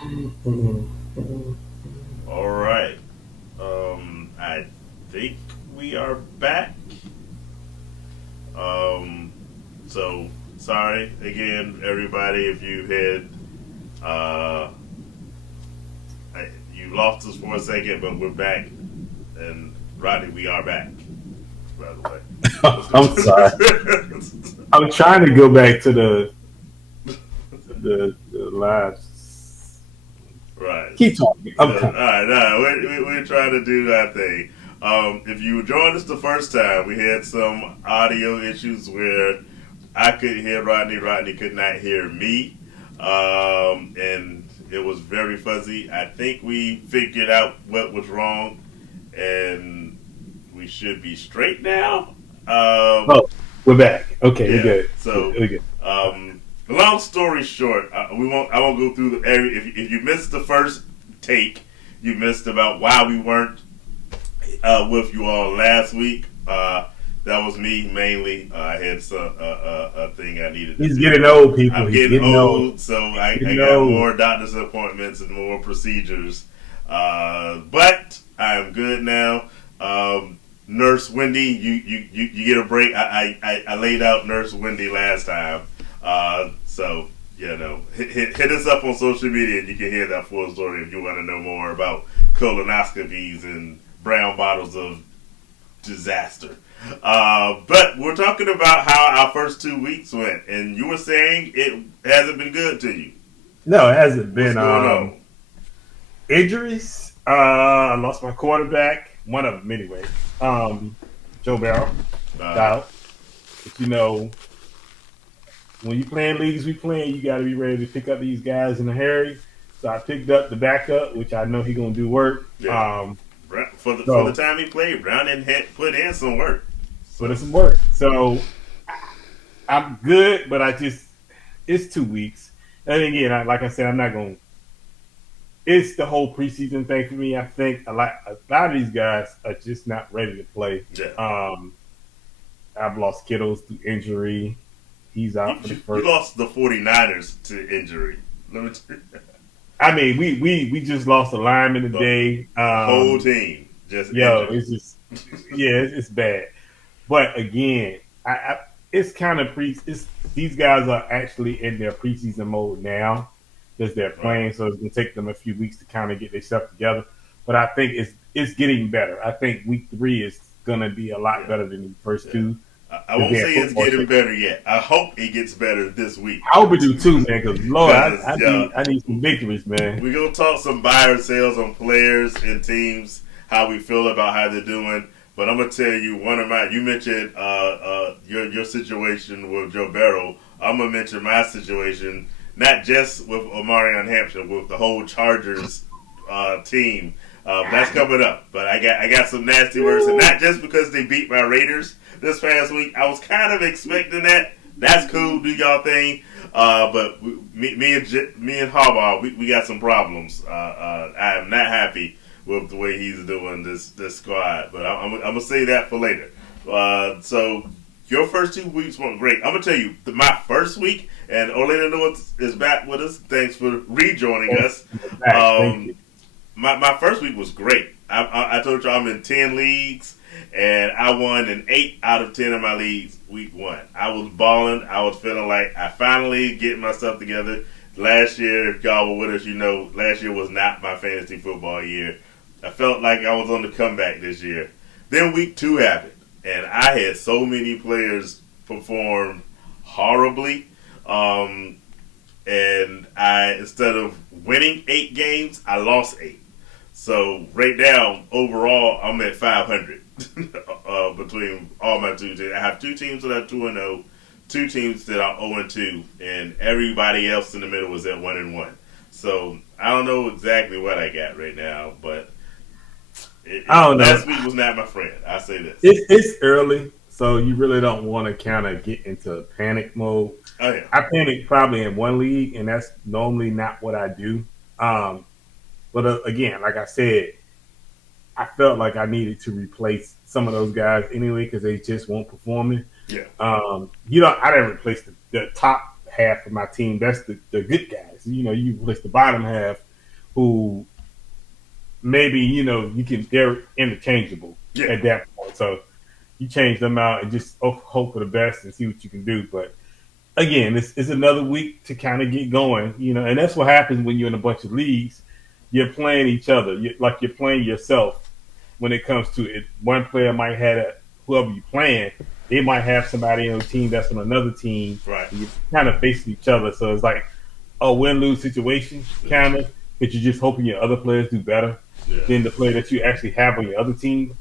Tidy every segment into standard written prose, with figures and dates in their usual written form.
All right. I think we are back. Um, so sorry again, everybody, if you had you lost us for a second, but we're back. And Rodney, we are back. By the I'm sorry. way. I'm trying to go back to the lives. Right. Keep talking. So, I'm all coming. right, no, we're trying to do that thing. If you joined us the first time, we had some audio issues where I couldn't hear Rodney. Rodney could not hear me. And it was very fuzzy. I think we figured out what was wrong, and we should be straight now. Oh, we're back. Okay, we're Yeah. good. So, We're good. long story short, we won't. I won't go through the every. If you missed the first take, you missed about why we weren't with you all last week. That was me mainly. I had a thing I needed to He's do. getting old, people. I'm He's getting getting old. old, so He's I getting got old. more doctor's appointments and more procedures. But I am good now. Nurse Wendy, you get a break. I laid out Nurse Wendy last time. So, hit us up on social media and you can hear that full story if you want to know more about colonoscopies and brown bottles of disaster. But we're talking about how our first 2 weeks went, and you were saying it hasn't been good to you. No, it hasn't What's been going on? injuries. I lost my quarterback. One of them, anyway. Joe Barrow Uh, out. But when you playing leagues we playing, you got to be ready to pick up these guys in a hurry. So I picked up the backup, which I know he's gonna do work. yeah, for the So time he played, Browning had put in some work. put in So some work. So I'm good, but it's 2 weeks. And again, like I said, I'm not going. It's the whole preseason thing for me. I think a lot of these guys are just not ready to play. yeah, Um, I've lost Kittles through injury. He's you, out for the you first. lost the 49ers to injury. Let me tell you, I mean, we just lost a lineman the, today. the whole team just Yo, injured. it's just yeah, it's bad. But again, it's kind of it's these guys are actually in their preseason mode now because they're Right. playing, so it's gonna take them a few weeks to kind of get their stuff together. But I think it's getting better. I think week 3 is gonna be a lot Yeah. better than the first Yeah. two I because won't they're say it's football getting shape. better yet. I hope it gets better this week. I hope we do too, man. Because Lord, Because I need some victories, man. we're going to talk some buy or sales on players and teams, how we feel about how they're doing. But I'm going to tell you, you mentioned your situation with Joe Barrow. I'm going to mention my situation, not just with Omarion Hampshire, with the whole Chargers team. That's coming up. But I got some nasty words, and not just because they beat my Raiders this past week. I was kind of expecting that. That's cool. Do y'all thing. But me and Harbaugh, we got some problems. I am not happy with the way he's doing this squad. But I'm gonna say that for later. So your first 2 weeks went great. I'm gonna tell you, my first week, and Orlando North is back with us. Thanks for rejoining us. Facts. Thank Um, you. my first week was great. I told you I'm in 10 leagues, and I won in 8 out of 10 of my leagues week 1. I was balling. I was feeling like I finally getting myself together. Last year, if y'all were with us, last year was not my fantasy football year. I felt like I was on the comeback this year. Then week 2 happened, and I had so many players perform horribly. Um, and I, instead of winning 8 games, I lost 8. So right now, overall, I'm at 500 between all my two teams. I have 2 teams that are 2-0, 2 teams that are 0-2, and everybody else in the middle was at 1-1. So I don't know exactly what I got right now, but I don't know. last week was not my friend. I say this. It's early, so you really don't want to kind of get into panic mode. Oh yeah, I panic probably in one league, and that's normally not what I do. Um, but again, like I said, I felt like I needed to replace some of those guys anyway because they just weren't performing. yeah, I didn't replace the top half of my team. That's the good guys. You replace the bottom half who maybe they're interchangeable at that point. So you change them out and just hope for the best and see what you can do. But again, it's another week to kind of get going, and that's what happens when you're in a bunch of leagues. You're playing each other, you're playing yourself when it comes to it. One player might have whoever you playing, they might have somebody on the team that's on another team. Right. And you kind of facing each other. So it's like a win-lose situation, kind of, but you're just hoping your other players do better than the player that you actually have on your other team.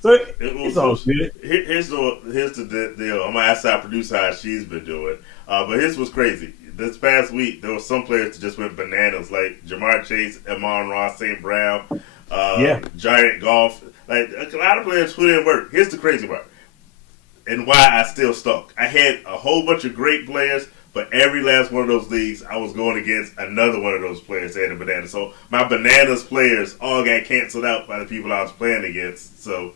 So it's all good. Here's the deal. I'm gonna ask our producer how she's been doing. But his was crazy. This past week, there were some players that just went bananas, like Jamar Chase, Amon Ross, St. Brown, Giant Golf. Like a lot of players put in work. Here's the crazy part, and why I still stuck. I had a whole bunch of great players, but every last one of those leagues, I was going against another one of those players that had a banana. So my bananas players all got canceled out by the people I was playing against. So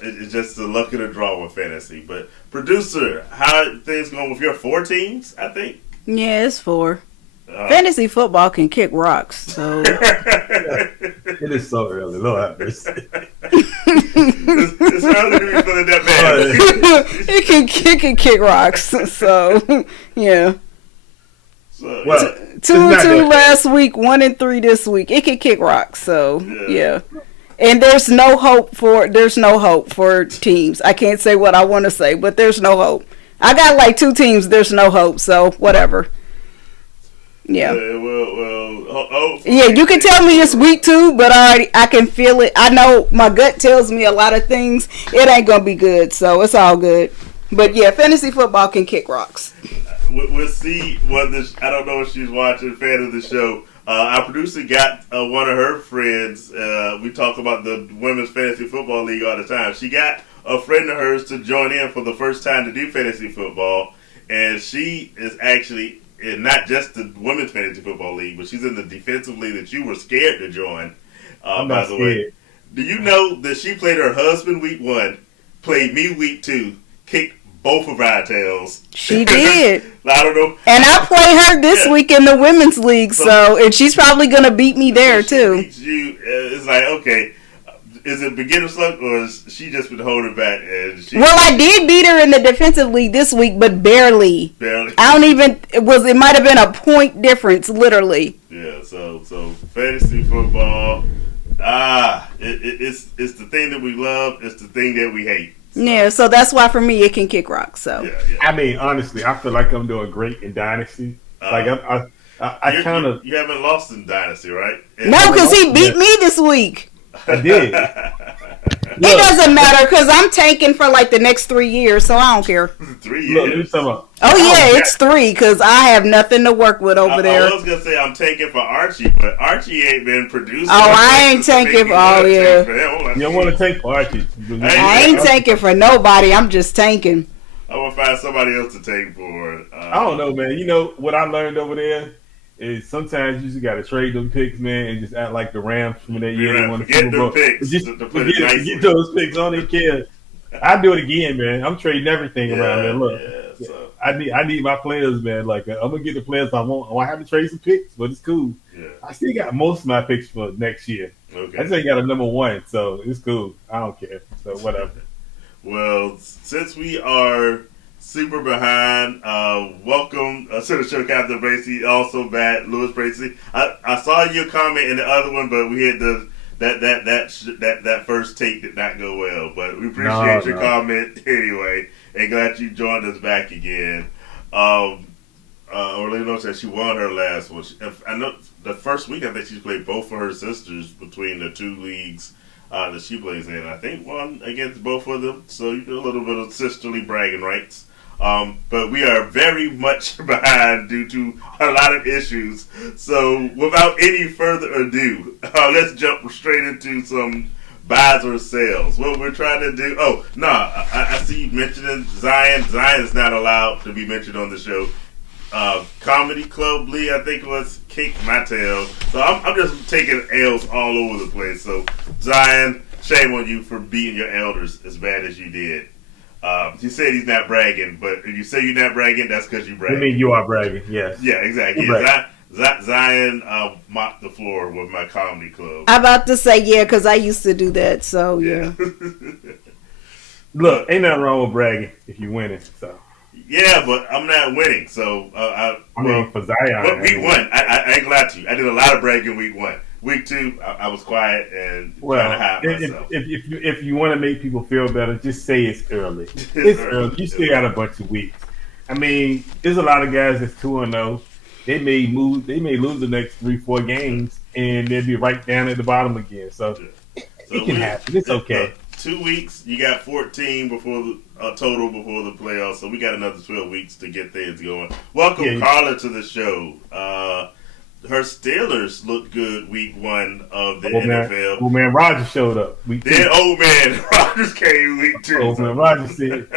it's just the luck of the draw with fantasy. But producer, how are things going with your 4 teams? I think. Yeah, it's 4. Fantasy football can kick rocks, so it is so early. Lord have mercy. It's early to be feeling that bad. it can kick rocks. So yeah. So, well, 2-2 last week, 1-3 this week. It can kick rocks. So yeah. And there's no hope for teams. I can't say what I want to say, but there's no hope. I got like 2 teams. There's no hope. So whatever. Yeah. Yeah, you can tell me it's week 2, but I can feel it. I know my gut tells me a lot of things. It ain't gonna be good, so it's all good. But yeah, fantasy football can kick rocks. We'll see what this. I don't know if she's watching, fan of the show. Our producer got one of her friends. We talk about the women's fantasy football league all the time. She got a friend of hers to join in for the first time to do fantasy football, and she is actually. And not just the women's fantasy football league, but she's in the defensive league that you were scared to join. By the way, do you know that she played her husband week 1, played me week 2, kicked both of our tails? She did. I don't know. And I play her this week in the women's league, and she's probably gonna beat me there too. It's like, okay. Is it beginner's luck, or is she just been holding back? Well, I did beat her in the defensive league this week, but barely. Barely. I don't even. It might have been a point difference, literally. Yeah. So fantasy football. It's the thing that we love. It's the thing that we hate. So. Yeah. So that's why for me it can kick rocks. So. Yeah. I mean, honestly, I feel like I'm doing great in Dynasty. Like I kind of. You haven't lost in Dynasty, right? No, because he beat me this week. I did. It doesn't matter because I'm tanking for like the next 3 years, so I don't care. 3 years. It's 3 because I have nothing to work with over there. I was gonna say I'm tanking for Archie, but Archie ain't been producing. Oh, I ain't tanking for You don't want to tank for Archie. I ain't tanking for nobody. I'm just tanking. I want to find somebody else to tank for. I don't know, man. You know what I learned over there is sometimes you just got to trade them picks, man, and just act like the Rams from that year. Forget them picks. Just forget those picks. I don't care. I do it again, man. I'm trading everything around there. Look, I need my players, man. Like I'm gonna get the players I want. I have to trade some picks, but it's cool. Yeah. I still got most of my picks for next year. Okay. I just ain't got a number 1, so it's cool. I don't care. So whatever. Well, since we are super behind, welcome to the show, Captain Bracey. Also back, Louis Bracey. I saw your comment in the other one, but we had that first take did not go well. But we appreciate your comment anyway, and glad you joined us back again. Orlando said she won her last one. I know the first week I think she played both of her sisters between the 2 leagues that she plays in. I think won against both of them, so you do a little bit of sisterly bragging rights. But we are very much behind due to a lot of issues. So without any further ado, let's jump straight into some buys or sales. What we're trying to do. Oh, no, I see you mentioning Zion. Zion is not allowed to be mentioned on the show. Comedy Club Lee, I think it was, kicked my tail. So I'm just taking L's all over the place. So Zion, shame on you for beating your elders as bad as you did. You said he's not bragging, but if you say you're not bragging, that's because you bragging. I mean, you are bragging, yes. Yeah, exactly. Zion mopped the floor with my comedy club. I'm about to say yeah, because I used to do that. So yeah. Look, ain't nothing wrong with bragging if you're winning. So yeah, but I'm not winning. So I mean, for Zion, but week 1, I ain't glad to you. I did a lot of bragging week 1. Week 2, I was quiet and trying to hide myself. If you want to make people feel better, just say it's early. It's early. You still got a bunch of weeks. I mean, there's a lot of guys that's 2-0. They may lose the next 3-4 games, and they'll be right down at the bottom again. So it can happen. It's okay. 2 weeks. You got 14 before the total before the playoffs, so we got another 12 weeks to get things going. Welcome, Carla, to the show. Her Steelers looked good week 1 of the NFL. Old man Rodgers showed up. Then old man Rodgers came week 2. Old man Rodgers said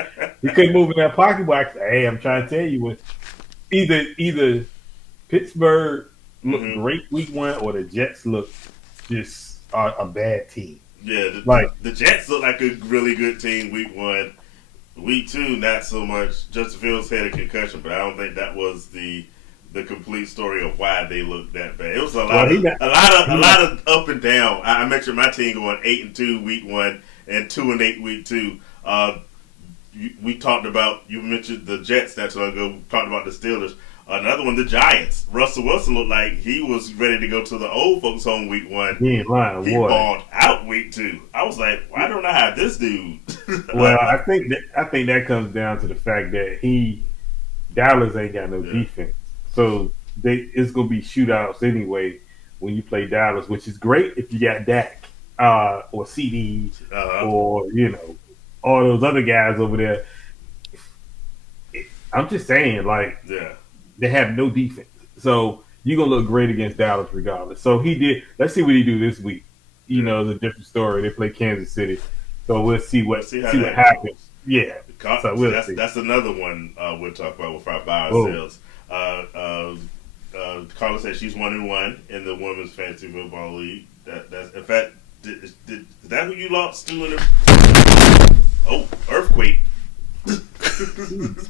he couldn't move in that pocket box. Hey, I'm trying to tell you what. Either Pittsburgh looked great week 1 or the Jets looked just a bad team. Yeah, the Jets look like a really good team week 1. Week 2, not so much. Justin Fields had a concussion, but I don't think that was the complete story of why they looked that bad. It was a lot of up and down. I mentioned my team going 8-2 week 1 and 2-8 week 2. We talked about, you mentioned the Jets not too long ago. We talked about the Steelers. Another one, the Giants. Russell Wilson looked like he was ready to go to the old folks home week 1. He balled out week 2. I was like, why don't I have this dude? Well, I think that comes down to the fact that Dallas ain't got no defense, so it's gonna be shootouts anyway when you play Dallas, which is great if you got Dak or CD or all those other guys over there. I'm just saying, they have no defense. So you're going to look great against Dallas regardless. So he did. Let's see what he do this week. It's a different story. They play Kansas City. So we'll see what happens. Yeah. So that's another one we'll talk about with our buy ourselves. Carla said she's 1-1 in the women's fantasy football league. That's in fact, is that who you lost to? Earthquake.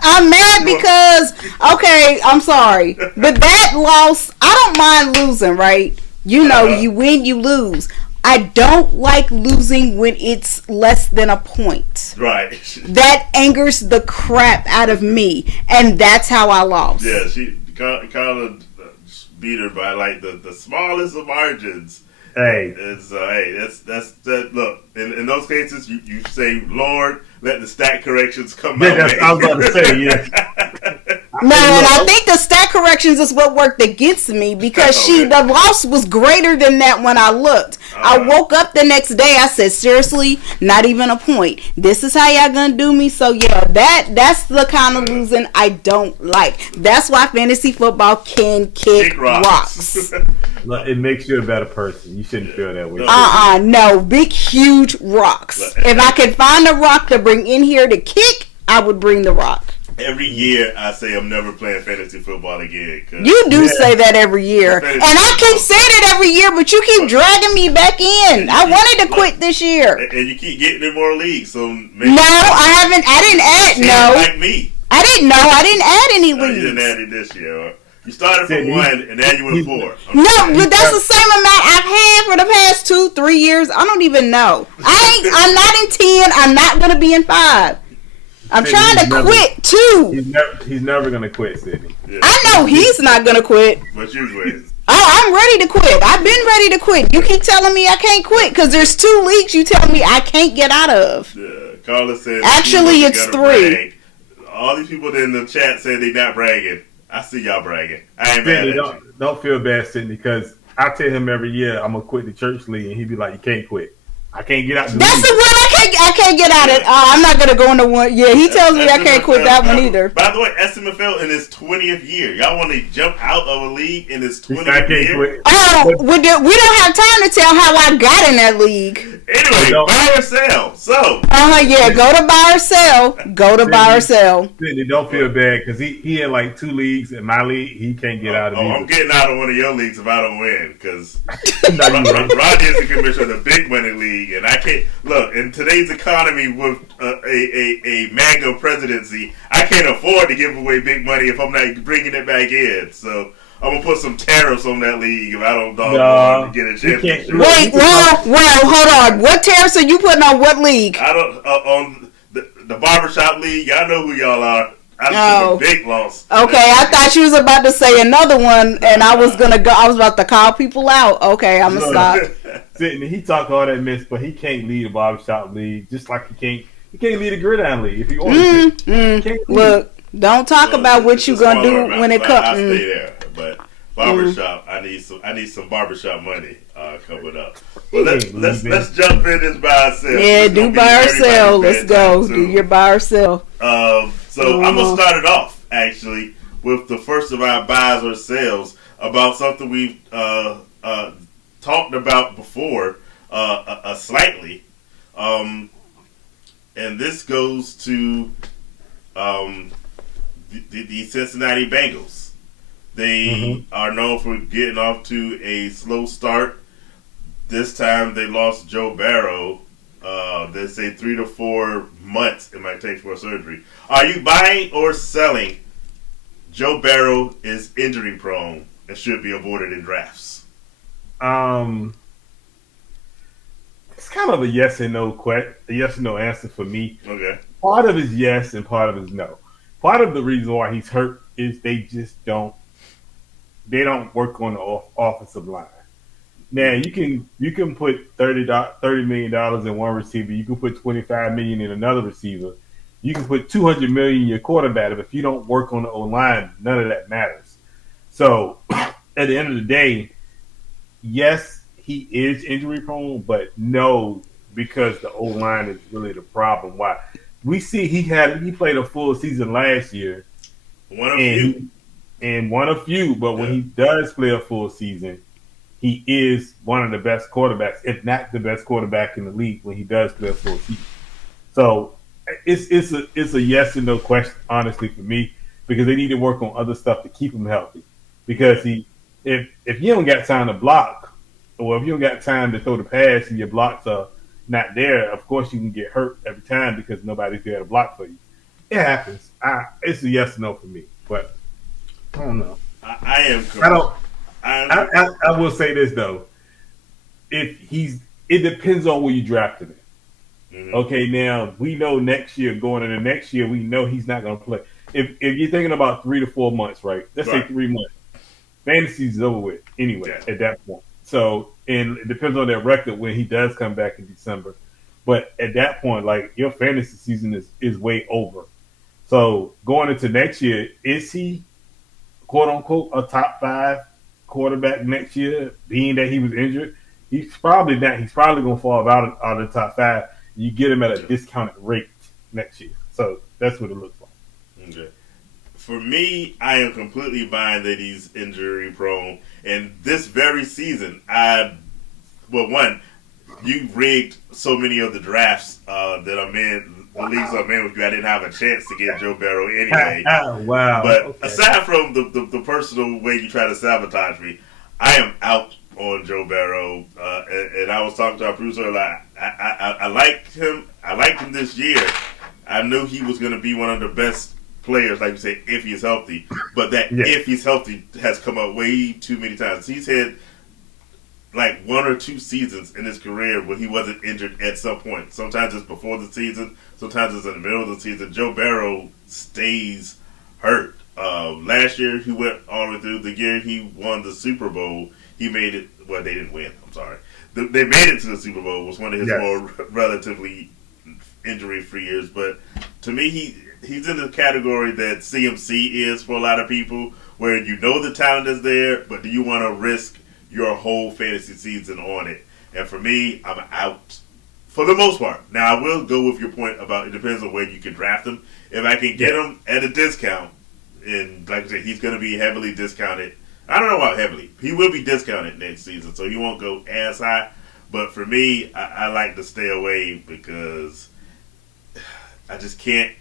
I'm mad because I'm sorry, but that loss, I don't mind losing, right? You win, you lose. I don't like losing when it's less than a point. Right. That angers the crap out of me, and that's how I lost. Yeah, Carla beat her by the smallest of margins. Hey, it's that's look. In those cases, you say, Lord, let the stat corrections come my way. I was about to say, yeah. No, and I think the stat corrections is what worked against me because the loss was greater than that when I looked. I woke up the next day. I said, seriously, not even a point. This is how y'all gonna do me. So yeah, that's the kind of losing I don't like. That's why fantasy football can kick rocks. It makes you a better person. You shouldn't feel that way. No, big huge rocks. If I could find a rock to bring in here to kick, I would bring the rock. Every year I say I'm never playing fantasy football again. You do say that every year. And I keep saying it every year, but you keep dragging me back in. I wanted to quit this year. And you keep getting in more leagues. So maybe no, I haven't. I didn't add. No. Like me. I didn't know. I didn't add any leagues. You didn't add it this year. You started from 1 and now you went 4. No, but that's the same amount I've had for the past 2-3 years. I don't even know. I'm not in 10. I'm not going to be in 5. I'm trying to quit too. He's never gonna quit, Sydney. Yeah. I know he's not gonna quit. But you quit. I'm ready to quit. I've been ready to quit. You keep telling me I can't quit because there's 2 leagues you tell me I can't get out of. Yeah, Carla says. Actually, it's 3. Brag. All these people in the chat say they're not bragging. I see y'all bragging. I ain't mad at you. Don't feel bad, Sydney, because I tell him every year I'm gonna quit the church league, and he be like, "You can't quit. I can't get out." That's the one I can't get out of. I'm not gonna go into one. Yeah, he tells me I can't quit that one either. By the way, SMFL in his 20th year. Y'all want to jump out of a league in his 20th year? Oh, we don't have time to tell how I got in that league. Anyway, buy or sell. So. Yeah, go to buy or sell. Go to buy or sell. Sydney, don't feel bad because he in like 2 leagues. In my league, he can't get out of either. I'm getting out of one of your leagues if I don't win because Rodney is the commissioner of the big money league, and I can't look in today's economy with a MAGA presidency. I can't afford to give away big money if I'm not bringing it back in. So I'm gonna put some tariffs on that league if I don't get a championship. Wait, hold on. What tariffs are you putting on what league? I don't on the barbershop league. I know who y'all are. I took a big loss. Okay, I thought you was about to say another one, and I was gonna go. I was about to call people out. Okay, I'm gonna stop. Sitting, he talk all that mess, but he can't lead a barbershop league. Just like he can't lead a gridiron league if he wants to. Look, don't talk about what you gonna do when it comes. I stay there, but barbershop. I need some barbershop money coming up. But let's jump in this buy or sell. Yeah, do buy or sell. Let's go. Do your buy or sell. So I'm gonna start it off actually with the first of our buys or sells about something we've talked about before slightly, and this goes to the Cincinnati Bengals. They are known for getting off to a slow start. This time they lost Joe Barrow. They say 3 to 4 months it might take for surgery. Are you buying or selling? Joe Barrow is injury prone and should be avoided in drafts. It's kind of a yes and no answer for me. Okay. Part of it is yes and part of it is no. Part of the reason why he's hurt is they just don't work on the offensive line. Now you can put $30 million in one receiver. You can put $25 million in another receiver. You can put $200 million in your quarterback. But if you don't work on the O line, none of that matters. So at the end of the day, yes, he is injury prone, but no, because the O line is really the problem. Why? We see he played a full season last year. One of few, but when he does play a full season, he is one of the best quarterbacks, if not the best quarterback in the league when he does play a full season. So it's a yes and no question, honestly, for me, because they need to work on other stuff to keep him healthy. Because if you don't got time to block, or if you don't got time to throw the pass and your blocks are not there, of course you can get hurt every time because nobody's there to block for you. It happens. It's a yes or no for me, but I don't know. I will say this though: it depends on where you drafted him. Mm-hmm. Okay, now we know going into next year, we know he's not going to play. If you're thinking about 3 to 4 months, right? Let's say 3 months. Fantasy's over with anyway at that point. So, and it depends on their record when he does come back in December. But at that point, like your fantasy season is way over. So going into next year, is he quote unquote a top 5 quarterback next year? Being that he was injured, he's probably not. He's probably going to fall out of the top 5. You get him at a discounted rate next year. So that's what it looks like. Okay. For me, I am completely buying that he's injury prone. And this very season, you rigged so many of the drafts that I'm in, the leagues I'm in with you. I didn't have a chance to get Joe Barrow anyway. Wow. But aside from the personal way you try to sabotage me, I am out on Joe Barrow. And I was talking to our producer, I liked him. I liked him this year. I knew he was going to be one of the best players, like you say, if he's healthy. But if he's healthy has come up way too many times. He's had like 1 or 2 seasons in his career where he wasn't injured at some point. Sometimes it's before the season, sometimes it's in the middle of the season. Joe Barrow stays hurt. Last year he went all the way through. The year he won the Super Bowl, he made it. Well, they didn't win. I'm sorry. They made it to the Super Bowl. It was one of his more relatively injury-free years. But to me, he's in the category that CMC is for a lot of people, where you know the talent is there, but do you want to risk your whole fantasy season on it? And for me, I'm out for the most part. Now, I will go with your point about it depends on where you can draft him. If I can get him at a discount, and like I said, he's going to be heavily discounted. I don't know about heavily. He will be discounted next season, so he won't go as high. But for me, I like to stay away because I just can't.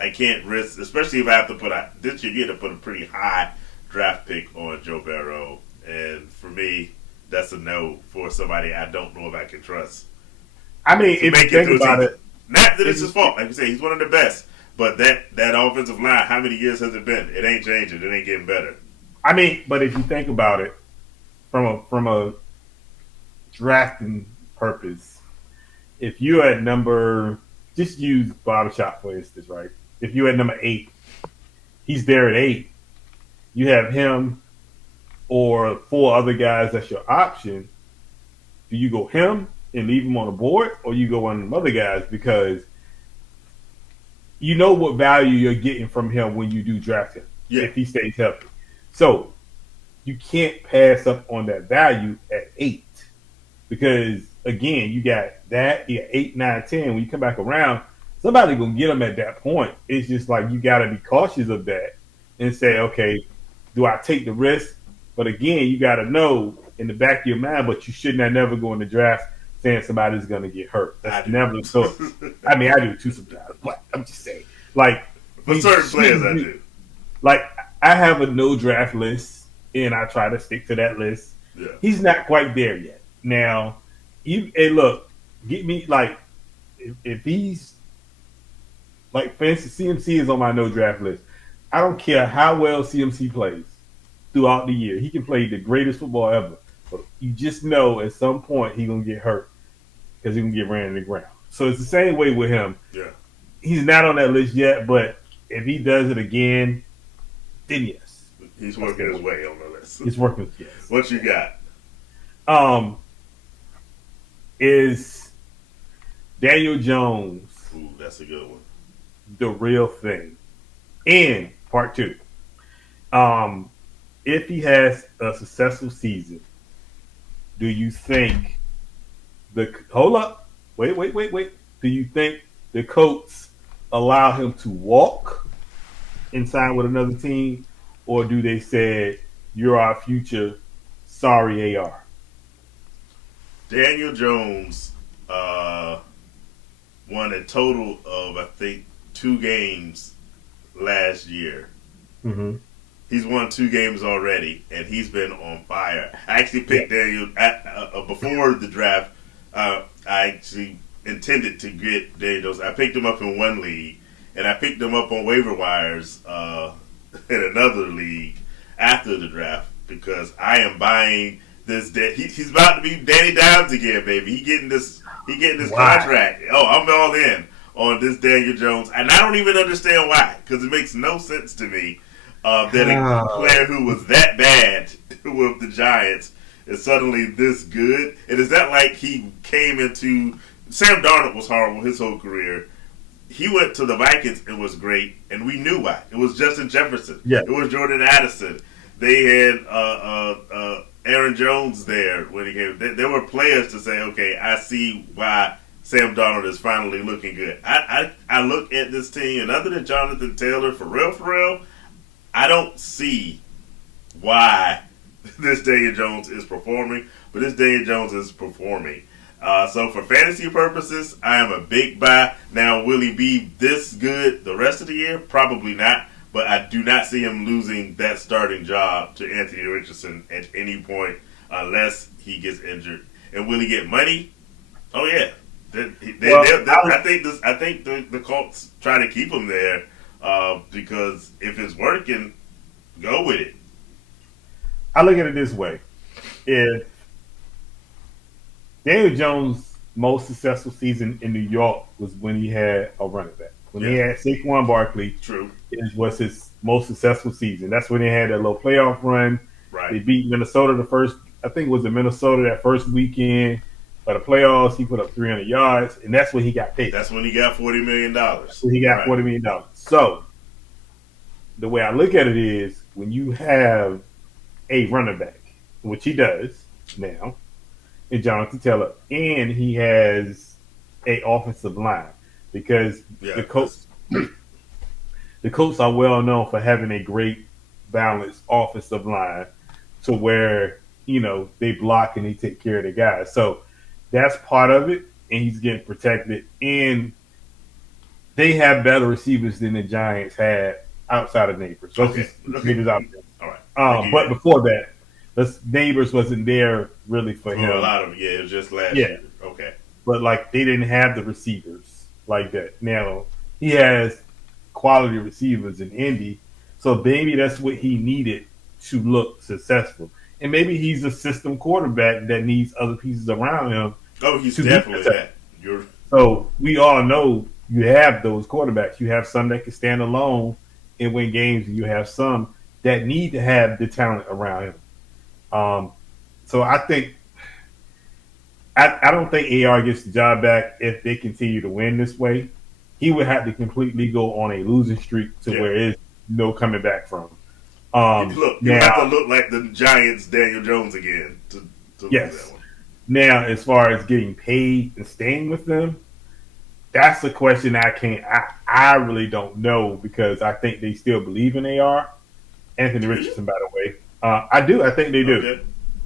I can't risk, especially if I have to this year you had to put a pretty high draft pick on Joe Barrow. And for me, that's a no for somebody I don't know if I can trust. I mean, if you think about it. Not that it's his fault. Like you say, he's one of the best. But that offensive line, how many years has it been? It ain't changing. It ain't getting better. I mean, but if you think about it from a drafting purpose, if you're at number, just use bottom shot for instance, right? If you're at number 8, he's there at 8. You have him or 4 other guys. That's your option. Do you go him and leave him on the board, or you go on the other guys because you know what value you're getting from him when you do draft him if he stays healthy. So you can't pass up on that value at 8 because again, you got that, you got 8, 9, 10. When you come back around, somebody's gonna get them at that point. It's just like you got to be cautious of that and say, okay, do I take the risk? But again, you got to know in the back of your mind, but you should not never go in the draft saying somebody's going to get hurt. That's never so. I mean, I do too sometimes, but I'm just saying. Like for certain players, I do. Like I have a no draft list, and I try to stick to that list. Yeah. He's not quite there yet. Now, hey, look, get me like if he's like, for instance, CMC is on my no draft list. I don't care how well CMC plays throughout the year. He can play the greatest football ever. But you just know at some point he's going to get hurt because he's going to get ran in the ground. So it's the same way with him. Yeah. He's not on that list yet, but if he does it again, then yes. He's working his way on the list. He's working, yes. What you got? Is Daniel Jones. Ooh, that's a good one. The real thing. And part 2. If he has a successful season, do you think hold up? Wait. Do you think the Colts allow him to walk and sign with another team, or do they say you're our future? Sorry, AR. Daniel Jones won a total of I think 2 games last year. Mm-hmm. He's won 2 games already, and he's been on fire. I actually picked Daniel before the draft. I actually intended to get Daniel Jones. I picked him up in one league, and I picked him up on waiver wires in another league after the draft because I am buying this. He's about to be Danny Dimes again, baby. He getting this contract. Oh, I'm all in on this Daniel Jones, and I don't even understand why because it makes no sense to me. That a player who was that bad with the Giants is suddenly this good. And is that like he came into... Sam Darnold was horrible his whole career. He went to the Vikings and was great, and we knew why. It was Justin Jefferson. Yeah. It was Jordan Addison. They had Aaron Jones there when he came. There were players to say, okay, I see why Sam Darnold is finally looking good. I look at this team, and other than Jonathan Taylor, for real, I don't see why this Daniel Jones is performing, but this Daniel Jones is performing. So for fantasy purposes, I am a big buy. Now, will he be this good the rest of the year? Probably not, but I do not see him losing that starting job to Anthony Richardson at any point unless he gets injured. And will he get money? Oh, yeah. I think the Colts try to keep him there. Because if it's working, go with it. I look at it this way. If Daniel Jones' most successful season in New York was when he had a running back. When he had Saquon Barkley, true, it was his most successful season. That's when they had that little playoff run. Right. They beat Minnesota I think it was in Minnesota that first weekend. For the playoffs, he put up 300 yards, and that's when he got paid. That's when he got $40 million. He got $40 million. So, the way I look at it is, when you have a running back, which he does now, and Jonathan Taylor, and he has a offensive line, because the Colts are well known for having a great balanced offensive line to where, they block and they take care of the guys. So, that's part of it, and he's getting protected. And they have better receivers than the Giants had outside of Neighbors. Let's just get it out there. All right. But before that, Neighbors wasn't there really for him. A lot of it was just last year. Okay. But they didn't have the receivers like that. Now he has quality receivers in Indy, so maybe that's what he needed to look successful. And maybe he's a system quarterback that needs other pieces around him Oh, he's to be definitely successful. that. You're So we all know you have those quarterbacks. You have some that can stand alone and win games, and you have some that need to have the talent around him. Um, so I don't think AR gets the job back if they continue to win this way. He would have to completely go on a losing streak to yeah. where there's no coming back from. Look, you have to Now, look like the Giants, Daniel Jones again to lose that yes. one. Now, as far as getting paid and staying with them, that's a question I really don't know because I think they still believe in AR. Anthony Richardson, by the way. I do. I think they do. Okay.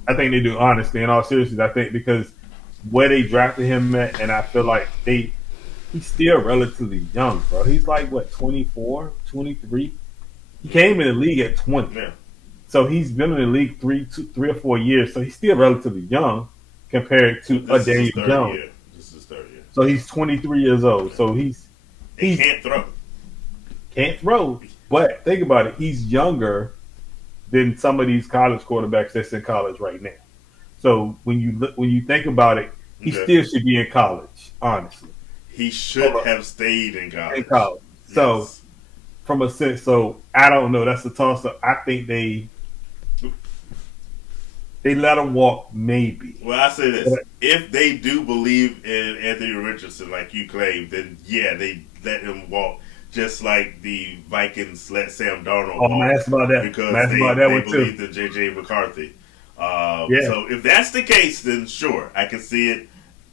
I think they do, honestly. In all seriousness, I think because where they drafted him at, and I feel like he's still relatively young, bro. He's like, what, 24, 23? He came in the league at 20. Yeah. So he's been in the league 3 or 4 years. So he's still relatively young compared to a This is his Daniel third Jones. year. This is his third year. So he's 23 years old. So He he's can't throw. can't throw. But think about it. He's younger than some of these college quarterbacks that's in college right now. So when you think about it, he Okay. still should be in college, honestly. He should have stayed in college. In college. So Yes. from a sense, so I don't know. That's a toss up. I think they let him walk, maybe. Well, I say this: if they do believe in Anthony Richardson, like you claim, then yeah, they let him walk, just like the Vikings let Sam Darnold Oh, I'm walk asked about that. because I'm asked they, about that they one too. believed in JJ McCarthy. Yeah. So if that's the case, then sure, I can see it.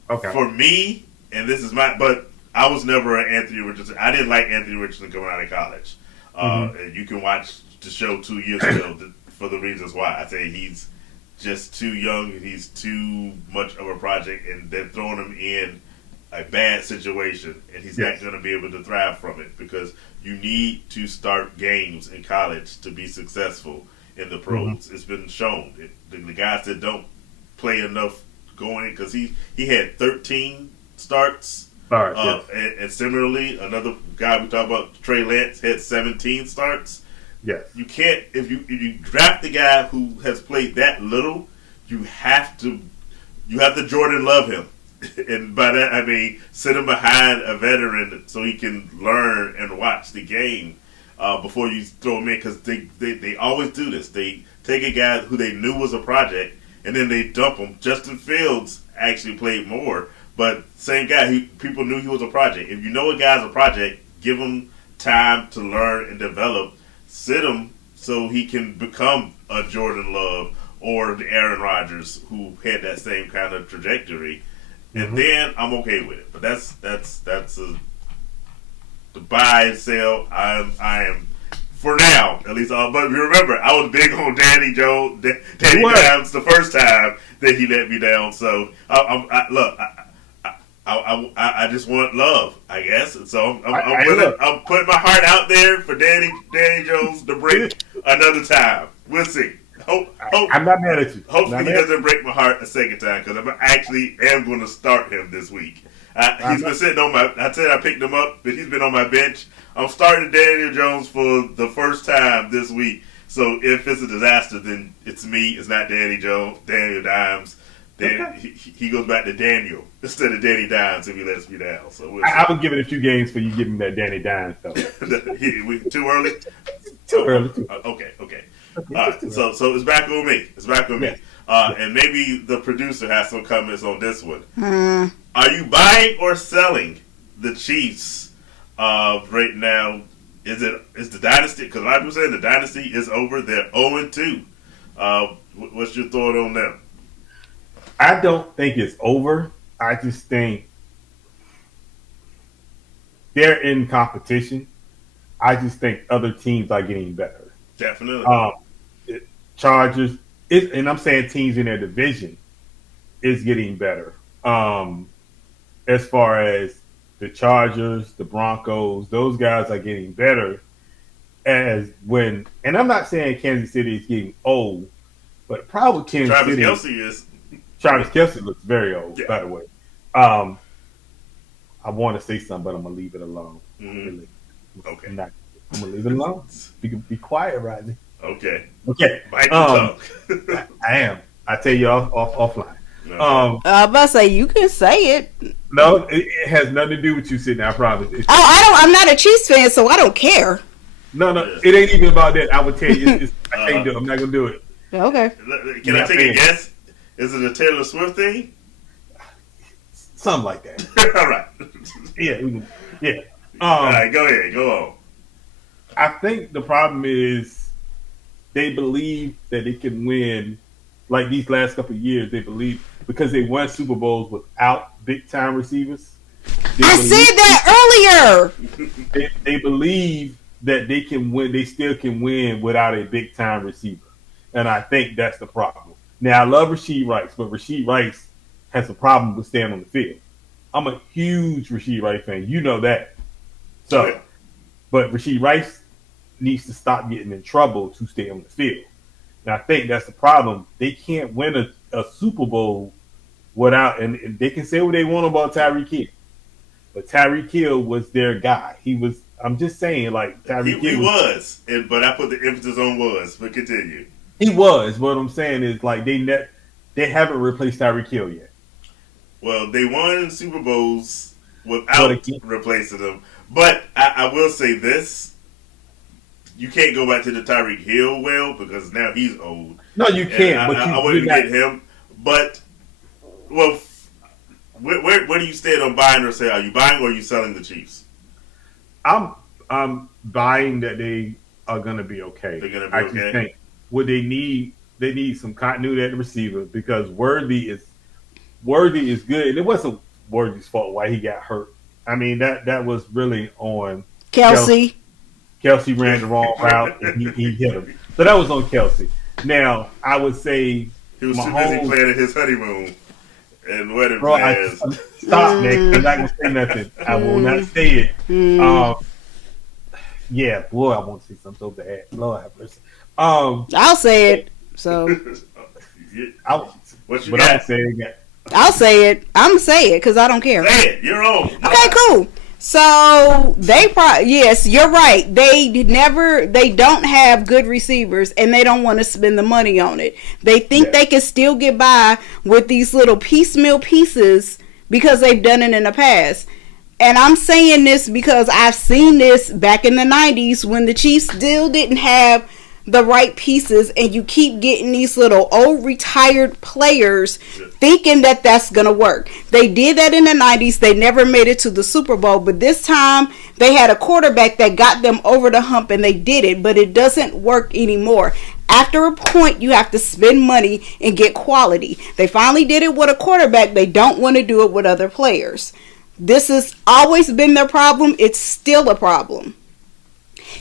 Okay. For me, and this is but I was never an Anthony Richardson. I didn't like Anthony Richardson coming out of college. And you can watch the show 2 years ago for the reasons why. I say he's just too young. He's too much of a project, and they're throwing him in a bad situation, and he's not going to be able to thrive from it because you need to start games in college to be successful in the pros. It's been shown. The guys that don't play enough going because he had 13 starts. And similarly, another guy we talk about, Trey Lance, had 17 starts. Yes. You can't if you draft the guy who has played that little, you have to Jordan Love him, and by that I mean sit him behind a veteran so he can learn and watch the game before you throw him in because they always do this. They take a guy who they knew was a project and then they dump him. Justin Fields actually played more. But same guy, people knew he was a project. If you know a guy's a project, give him time to learn and develop. Sit him so he can become a Jordan Love or the Aaron Rodgers who had that same kind of trajectory. And then I'm okay with it. But that's the buy and sell. I am for now at least. But remember, I was big on Danny Dimes the first time that he let me down. So I just want love, I guess. So I'm putting my heart out there for Danny Jones to break another time. We'll see. I'm not mad at you. Hopefully he doesn't break my heart a second time because I actually am going to start him this week. He's been sitting on my. I said I picked him up, but he's been on my bench. I'm starting Daniel Jones for the first time this week. So if it's a disaster, then it's me. It's not Daniel Dimes. Then he goes back to Daniel instead of Danny Dimes if he lets me down. So I would give it a few games for you giving that Danny Dimes though. Too early. Too early. Okay. So it's back on me. It's back on me. And maybe the producer has some comments on this one. Are you buying or selling the Chiefs right now? Is the dynasty? Because a lot of people saying the dynasty is over. They're 0-2. What's your thought on them? I don't think it's over. I just think they're in competition. I just think other teams are getting better. Definitely. Chargers, and I'm saying teams in their division is getting better. As far as the Chargers, the Broncos, those guys are getting better. And I'm not saying Kansas City is getting old, but probably Kansas City. Travis Kelce looks very old, by the way. I want to say something, but I'm going to leave it alone. Mm-hmm. Okay. I'm going to leave it alone. You can be quiet, Rodney. Okay. Okay. Bite the tongue. I am. I tell you offline. No. I'm about to say you can say it. No, it has nothing to do with you sitting there. I promise. I'm not a Chiefs fan, so I don't care. No, Yeah. it ain't even about that. I would tell you, I can't do it. I'm not gonna do it. Okay. Can I take a guess? Is it a Taylor Swift thing? Something like that. All right. Yeah. All right, go ahead. Go on. I think the problem is they believe that they can win, like these last couple of years. They believe because they won Super Bowls without big time receivers. I said that earlier. They believe that they can win. They still can win without a big time receiver, and I think that's the problem. Now I love Rashid Rice, but Rashid Rice has a problem with staying on the field. I'm a huge Rashid Rice fan. You know that. So, Yeah. but Rashid Rice needs to stop getting in trouble to stay on the field. And I think that's the problem. They can't win a Super Bowl without, and they can say what they want about Tyreek Hill. But Tyreek Hill was their guy. He was, I'm just saying, like, Tyreek Hill. He was, but I put the emphasis on was, but continue. He was. What I'm saying is, like, they haven't replaced Tyreek Hill yet. Well, they won Super Bowls without replacing them. But I will say this. You can't go back to the Tyreek Hill because now he's old. No, you can't. I wouldn't get him. But, well, where do you stand on buying or sell? Are you buying or are you selling the Chiefs? I'm buying that they are going to be okay. They're going to be I okay? just think what they need some continuity at the receiver because Worthy is good. And it wasn't Worthy's fault why he got hurt. I mean, that was really on Kelsey. Kelsey ran the wrong route and he hit him. So that was on Kelsey. Now, I would say he was too busy planning his honeymoon and wedding plans. Stop, Nick. I'm not going to say nothing. I will not say it. Yeah, boy, I want to say something so bad. Lord have mercy. I'll say it. So what you got? I'll say it. I'm gonna say it because I don't care. Say it. You're on. Okay, cool. So yes, you're right. They don't have good receivers and they don't want to spend the money on it. They think they can still get by with these little piecemeal pieces because they've done it in the past. And I'm saying this because I've seen this back in the 90s when the Chiefs still didn't have the right pieces and you keep getting these little old retired players thinking that that's going to work. They did that in the 90s. They never made it to the Super Bowl, but this time they had a quarterback that got them over the hump and they did it, but it doesn't work anymore. After a point, you have to spend money and get quality. They finally did it with a quarterback. They don't want to do it with other players. This has always been their problem. It's still a problem.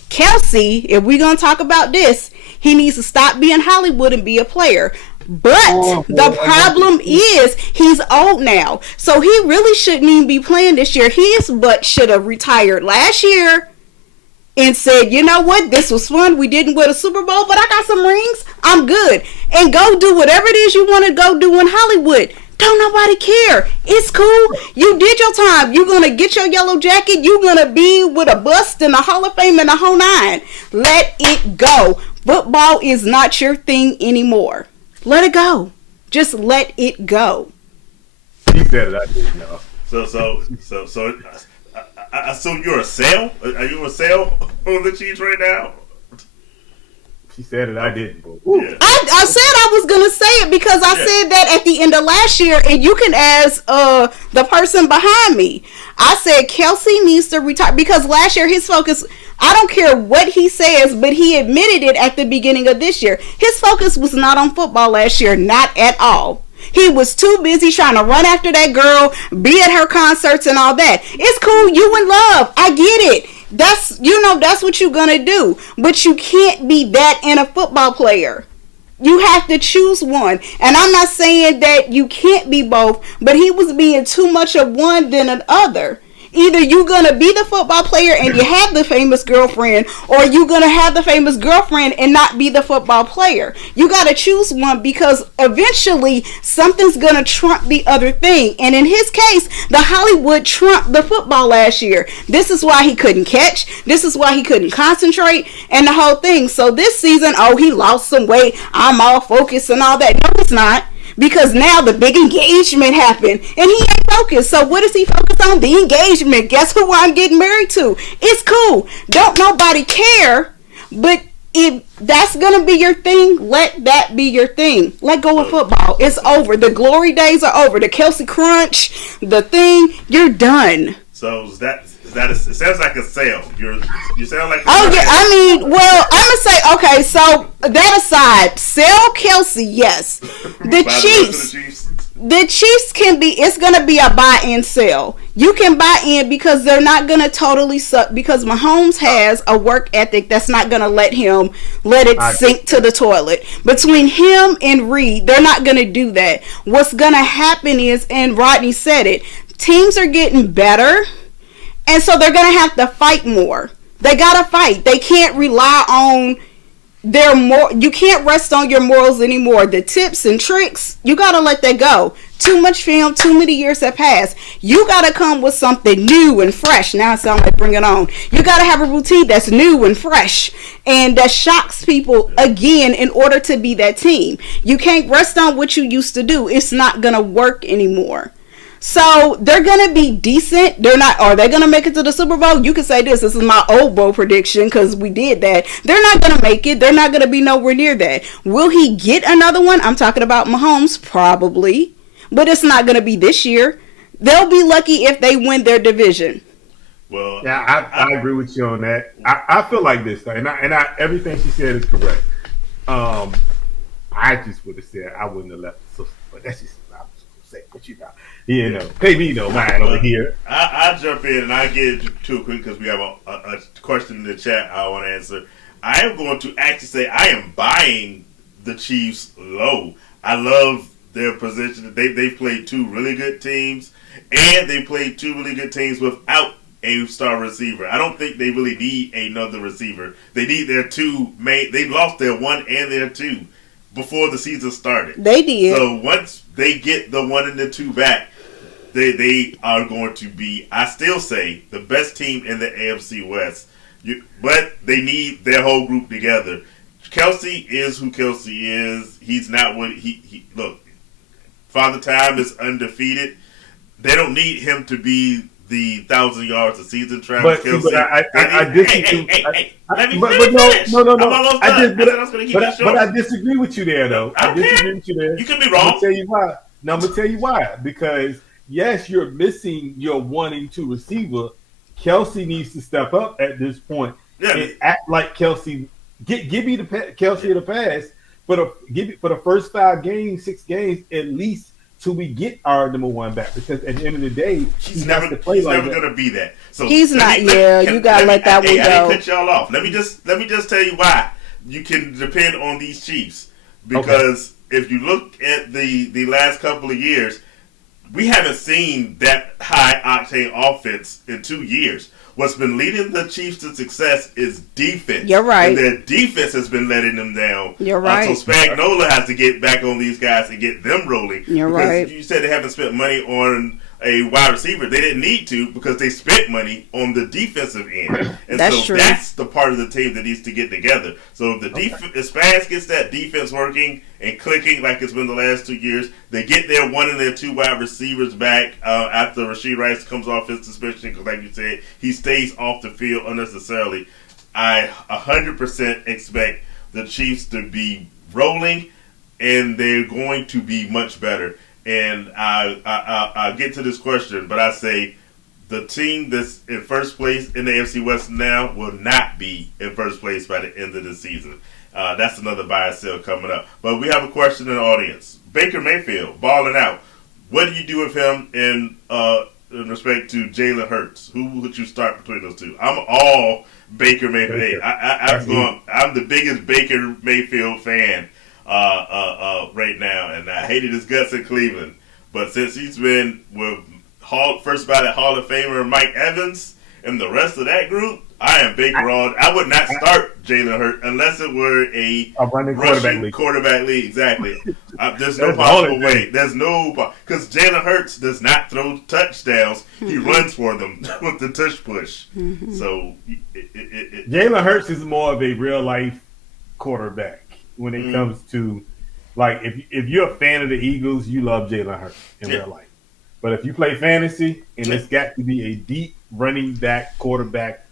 Kelsey, if we're going to talk about this, he needs to stop being Hollywood and be a player. But the problem is he's old now. So he really shouldn't even be playing this year. His butt should have retired last year and said, you know what, this was fun. We didn't win a Super Bowl, but I got some rings. I'm good. And go do whatever it is you want to go do in Hollywood. Don't nobody care. It's cool. You did your time. You're going to get your yellow jacket. You're going to be with a bust in the Hall of Fame and the whole nine. Let it go. Football is not your thing anymore. Let it go. Just let it go. He said it. I didn't know. So I assume you're a sale? Are you a sale on the Chiefs right now? She said it. I didn't. Yeah. I said I was gonna say it because I said that at the end of last year, and you can ask the person behind me. I said Kelsey needs to retire because last year his focus. I don't care what he says, but he admitted it at the beginning of this year. His focus was not on football last year, not at all. He was too busy trying to run after that girl, be at her concerts and all that. It's cool. You in love. I get it. That's what you're going to do. But you can't be that in a football player. You have to choose one. And I'm not saying that you can't be both, but he was being too much of one than another. Either you gonna be the football player and you have the famous girlfriend, or you gonna have the famous girlfriend and not be the football player. You gotta choose one, because eventually something's gonna trump the other thing. And in his case, the Hollywood trumped the football last year. This is why he couldn't catch. This is why he couldn't concentrate, and the whole thing. So this season, oh, he lost some weight, I'm all focused and all that. No, he's not. Because now the big engagement happened and he ain't focused. So what is he focused on? The engagement. Guess who I'm getting married to? It's cool. Don't nobody care. But if that's gonna be your thing, let that be your thing. Let go of football. It's over. The glory days are over. The Kelsey Crunch, the thing, you're done. So is that it sounds like a sale. You sound like I mean, well, I'm gonna say, okay, so that aside, sell Kelsey, yes. The Chiefs can be, it's gonna be a buy-in sell. You can buy in because they're not gonna totally suck, because Mahomes has a work ethic that's not gonna let it sink to the toilet. Between him and Reed, they're not gonna do that. What's gonna happen is, and Rodney said it, teams are getting better. And so they're going to have to fight more. They got to fight. They can't rely on you can't rest on your morals anymore. The tips and tricks, you got to let that go. Too much film, too many years have passed. You got to come with something new and fresh. Now it sounds like Bring It On. You got to have a routine that's new and fresh and that shocks people again in order to be that team. You can't rest on what you used to do. It's not going to work anymore. So they're going to be decent. Are they going to make it to the Super Bowl? You can say this is my old bowl prediction because we did that. They're not going to make it. They're not going to be nowhere near that. Will he get another one? I'm talking about Mahomes, probably. But it's not going to be this year. They'll be lucky if they win their division. Well, yeah, I agree with you on that. I feel like this, though, and everything she said is correct. I just would have said I wouldn't have left. But that's just what I was going to say. But you know, pay me no mind over here. I'll jump in and I'll get it too quick because we have a question in the chat I want to answer. I am going to actually say I am buying the Chiefs low. I love their position. They've played two really good teams, and they played two really good teams without a star receiver. I don't think they really need another receiver. They need their two main. They lost their one and their two before the season started. They did. So once they get the one and the two back, they are going to be, I still say, the best team in the AFC West. But they need their whole group together. Kelsey is who Kelsey is. He's not what he look. Father Time is undefeated. They don't need him to be the 1,000 yards a season, Travis Kelsey. But I disagree. But I disagree with you there, though. I disagree with you there. You can be wrong. I'm gonna tell you why. Because yes, you're missing your 1 and 2 receiver. Kelsey needs to step up at this point and act like Kelsey. Give me Kelsey the pass for the first 5 games, 6 games at least. Till we get our number one back, because at the end of the day, he's never going to be that. So he's not. You gotta let that one go. I didn't cut y'all off. Let me just tell you why you can depend on these Chiefs, because if you look at the last couple of years, we haven't seen that high octane offense in 2 years. What's been leading the Chiefs to success is defense. You're right. And their defense has been letting them down. You're right. So Spagnuolo has to get back on these guys and get them rolling. You're right. You said they haven't spent money on a wide receiver. They didn't need to because they spent money on the defensive end. And that's true. That's the part of the team that needs to get together. So if if Spags gets that defense working and clicking like it's been the last 2 years, they get their 1 and their 2 wide receivers back after Rashee Rice comes off his suspension, because like you said, he stays off the field unnecessarily. I 100% expect the Chiefs to be rolling, and they're going to be much better. And I'll get to this question, but I say the team that's in first place in the AFC West now will not be in first place by the end of the season. That's another buy or sell coming up. But we have a question in the audience. Baker Mayfield, balling out. What do you do with him in respect to Jalen Hurts? Who would you start between those two? I'm all Baker Mayfield. I'm the biggest Baker Mayfield fan right now, and I hated his guts in Cleveland. But since he's been with first ballot Hall of Famer Mike Evans, and the rest of that group, I am Baker all. I would not start Jalen Hurts unless it were a running quarterback league. Exactly. There's no possible way. There's no because Jalen Hurts does not throw touchdowns. He runs for them with the tush push. So Jalen Hurts is more of a real life quarterback when it comes to like if you're a fan of the Eagles, you love Jalen Hurts in real life. But if you play fantasy and it's got to be a deep running quarterback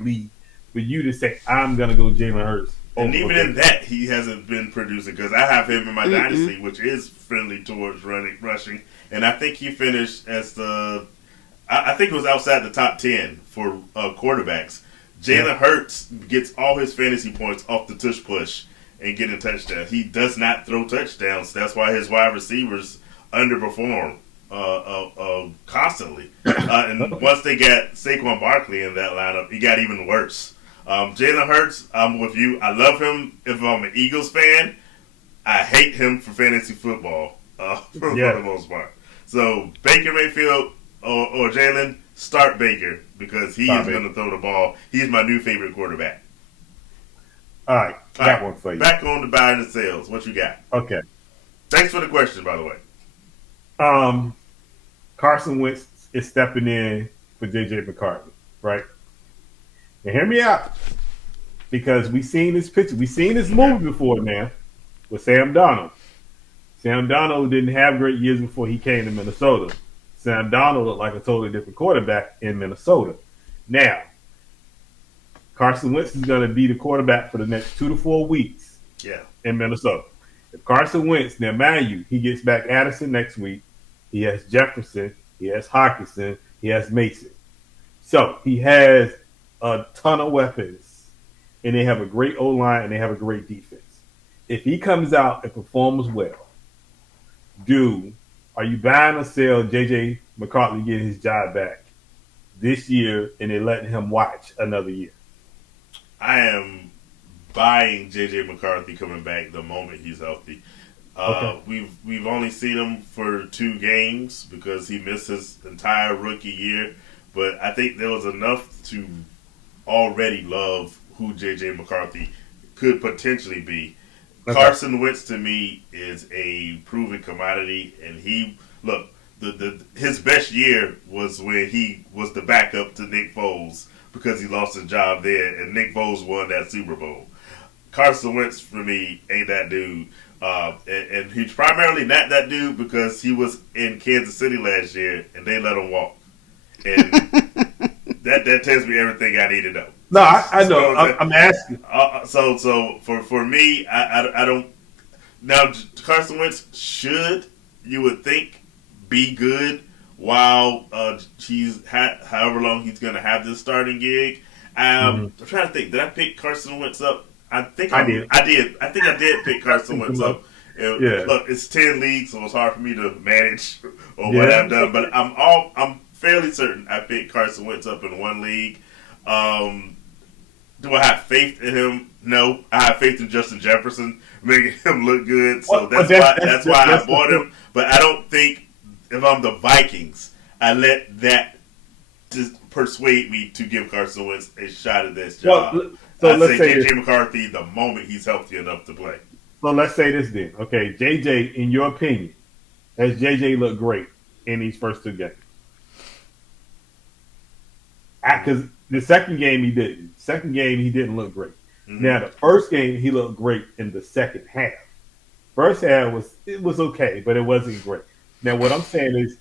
league for you to say I'm gonna go Jalen Hurts. And even in that, he hasn't been producing because I have him in my dynasty, which is friendly towards rushing, and I think he finished as I think it was outside the top 10 for quarterbacks. Jalen Hurts gets all his fantasy points off the tush push and getting touchdowns. He does not throw touchdowns. That's why his wide receivers underperform constantly. And once they got Saquon Barkley in that lineup, it got even worse. Jalen Hurts, I'm with you. I love him if I'm an Eagles fan. I hate him for fantasy football for the most part. So Baker Mayfield or Jalen, start Baker because he is going to throw the ball. He's my new favorite quarterback. All right, got one for you. Back on the buying and sales. What you got? Okay. Thanks for the question, by the way. Carson Wentz is stepping in for JJ McCarthy, right? Now hear me out, because we've seen this picture, we've seen this movie before now with Sam Darnold. Sam Darnold didn't have great years before he came to Minnesota. Sam Darnold looked like a totally different quarterback in Minnesota. Now, Carson Wentz is going to be the quarterback for the next 2 to 4 weeks in Minnesota. If Carson Wentz, now mind you, he gets back Addison next week. He has Jefferson. He has Hawkinson. He has Mason. So he has a ton of weapons, and they have a great O-line, and they have a great defense. If he comes out and performs well, are you buying or sell JJ McCarthy getting his job back this year and then letting him watch another year? I am buying JJ McCarthy coming back the moment he's healthy. We've only seen him for 2 games because he missed his entire rookie year, but I think there was enough to already love who JJ McCarthy could potentially be. Carson Wentz to me is a proven commodity, and his best year was when he was the backup to Nick Foles because he lost his job there, and Nick Foles won that Super Bowl. Carson Wentz for me ain't that dude, and he's primarily not that dude because he was in Kansas City last year and they let him walk, and that tells me everything I need to know. No, I know. I'm asking. So for me, I don't. Now Carson Wentz should, you would think, be good while however long he's going to have this starting gig. I'm trying to think. Did I pick Carson Wentz up? I think I did. I think I did pick Carson Wentz up. Look, it's 10 leagues, so it's hard for me to manage what I've done. But I'm fairly certain I picked Carson Wentz up in 1 league. Do I have faith in him? No. I have faith in Justin Jefferson making him look good. So that's why I bought him. But I don't think if I'm the Vikings, I let that just persuade me to give Carson Wentz a shot at this job. Let's say JJ McCarthy the moment he's healthy enough to play. So let's say this then. Okay, JJ, in your opinion, has JJ looked great in these first 2 games? Because the second game he didn't. Second game he didn't look great. Now the first game he looked great in the second half. First half was okay, but it wasn't great. Now what I'm saying is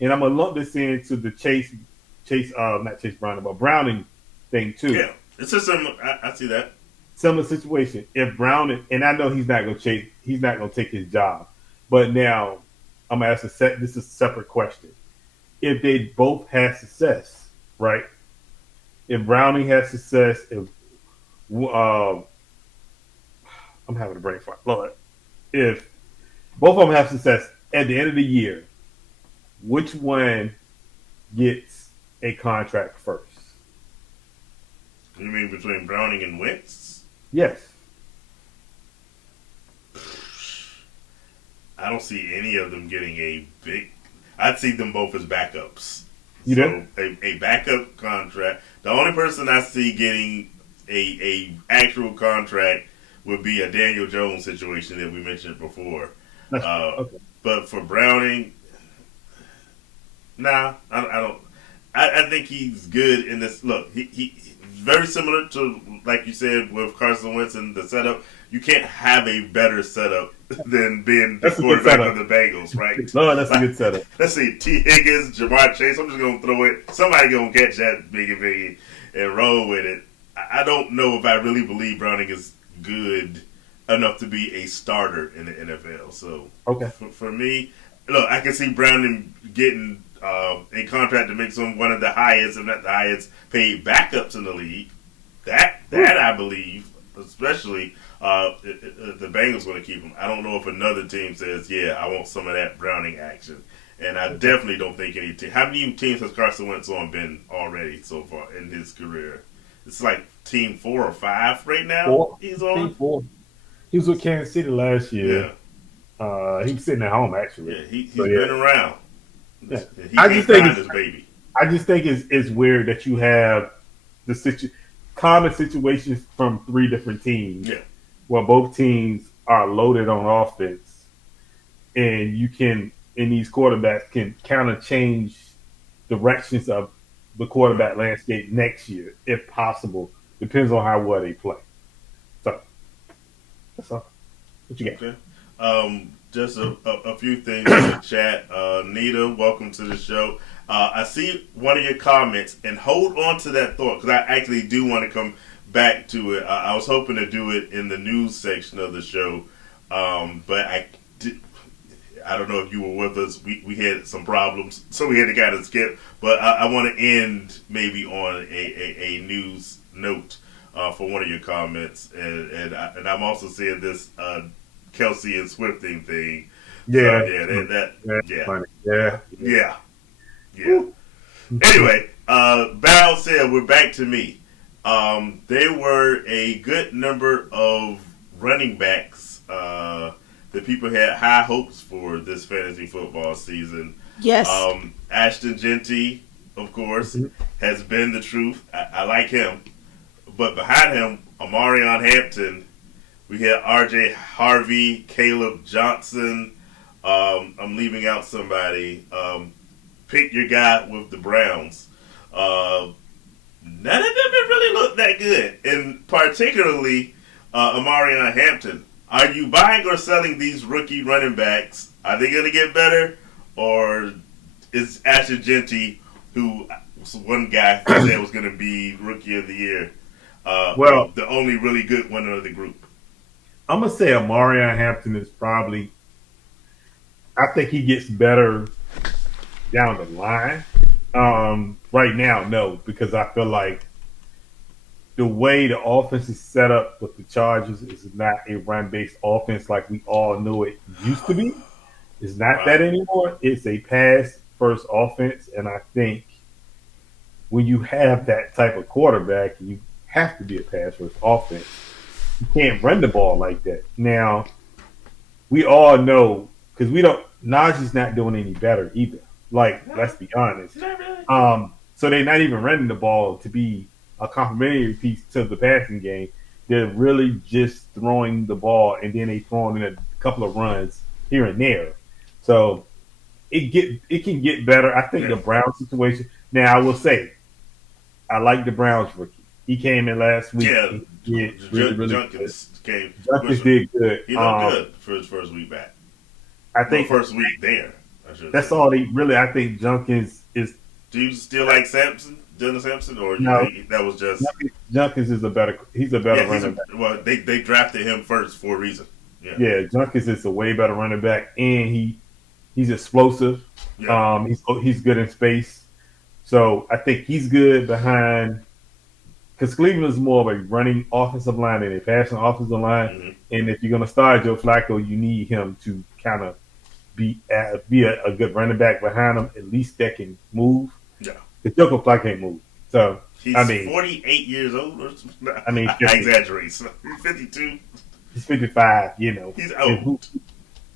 and I'm gonna lump this into the not Chase Brown, but Browning thing too. Yeah, it's a similar. I see that similar situation. If Browning, and I know he's not gonna take his job, but now I'm gonna ask this is a separate question. If they both had success, right? If Browning has success, if I'm having a brain fart. Lord, if both of them have success at the end of the year, which one gets a contract first? You mean between Browning and Wentz? Yes. I don't see any of them getting a big. I'd see them both as backups. You So a backup contract. The only person I see getting a actual contract would be a Daniel Jones situation that we mentioned before. Okay. But for Browning, nah, I don't. I think he's good in this. Look, he very similar to, like you said, with Carson Wentz and the setup. You can't have a better setup than being the quarterback of the Bengals, right? No, that's a good setup. Let's see, T. Higgins, Jamar Chase. I'm just gonna throw it. Somebody gonna catch that biggie and roll with it. I don't know if I really believe Browning is good enough to be a starter in the NFL. So, okay, for me, look, I can see Browning getting a contract that makes him one of the highest, if not the highest, paid backups in the league. That I believe, especially if the Bengals going to keep him. I don't know if another team says, "Yeah, I want some of that Browning action." And I definitely don't think any team. How many teams has Carson Wentz on been already so far in his career? It's like team 4 or 5 right now. 4. He's on. Team 4. He was with Kansas City last year. Yeah. He was sitting at home actually. Yeah, he's been around. Yeah. He I just think his baby. I just think it's weird that you have the common situations from 3 different teams. Yeah. Where both teams are loaded on offense, and these quarterbacks can kind of change directions of the quarterback landscape next year, if possible. Depends on how well they play. So that's all. What you got? Okay. Just a few things in the chat. Nita, welcome to the show. I see one of your comments, and hold on to that thought, because I actually do want to come back to it. I was hoping to do it in the news section of the show, but I don't know if you were with us. We had some problems, so we had to kind of skip. But I want to end maybe on a news note for one of your comments, and I'm also seeing this Kelsey and Swifting thing. Yeah, yeah. Anyway, Val said we're back to me. There were a good number of running backs that people had high hopes for this fantasy football season. Yes. Ashton Genty, of course, has been the truth. I like him. But behind him, Amarion Hampton, we had R.J. Harvey, Caleb Johnson. I'm leaving out somebody. Pick your guy with the Browns. None of them have really looked that good. And particularly Amarion Hampton. Are you buying or selling these rookie running backs? Are they going to get better? Or is Ashton Genty, who was one guy who said was going to be Rookie of the Year, the only really good one of the group? I'm going to say Amarion Hampton is probably, I think he gets better down the line. Right now, no, because I feel like the way the offense is set up with the Chargers is not a run-based offense like we all know it used to be. It's not that anymore. It's a pass-first offense, and I think when you have that type of quarterback, you have to be a pass-first offense. You can't run the ball like that. Now, we all know, because Najee's not doing any better either. Like, let's be honest. So they're not even running the ball to be a complementary piece to the passing game. They're really just throwing the ball, and then they throwing in a couple of runs here and there. So it can get better. I think the Browns situation. Now I will say, I like the Browns rookie. He came in last week. Yeah, really Junkins came. Junkins did good. He looked good for his first week back. I think first week there. That's all they really. I think Junkins is. Do you still like Dylan Sampson, or no, you think that was just Junkins is a better. He's a better running back. Well, they drafted him first for a reason. Yeah, Junkins is a way better running back, and he's explosive. Yeah. He's good in space, so I think he's good behind. Because Cleveland is more of a running offensive line than a passing offensive line, and if you're going to start Joe Flacco, you need him to kind of be a good running back behind him, at least that can move. Yeah, the Joe Flacco can't move, so he's 48 years old. Or something. I exaggerate. So he's 52. He's 55. You know, he's old.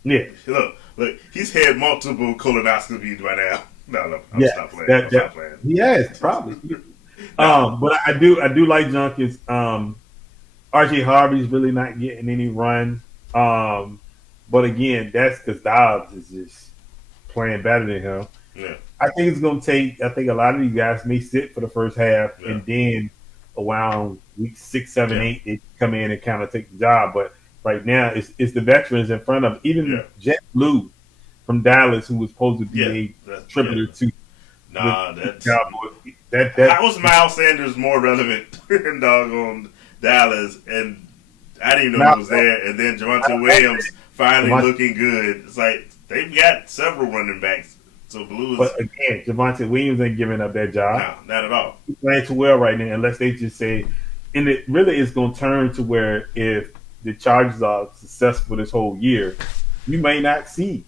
Yeah. Look, Look, he's had multiple colonoscopies by now. No, I'm Yes, stop playing. I'm stop playing. he has probably. No. But I do like Junkins. RJ Harvey's really not getting any run. But again, that's because Dobbs is just playing better than him. Yeah. I think it's going to take. I think a lot of these guys may sit for the first half, Yeah. and then around week 6, 7, Yeah. 8, they come in and kind of take the job. But right now, it's the veterans in front of them. Even Jet Blue from Dallas, who was supposed to be a contributor to that's Cowboys. How was Miles Sanders more relevant in doggone Dallas? And I didn't even know he was there. And then Javonte Williams finally looking good. It's like they've got several running backs. So Blue is. But again, Javonte Williams ain't giving up that job. No, not at all. He's playing too well right now, unless they just say, and it really is going to turn to where if the Chargers are successful this whole year, you may not see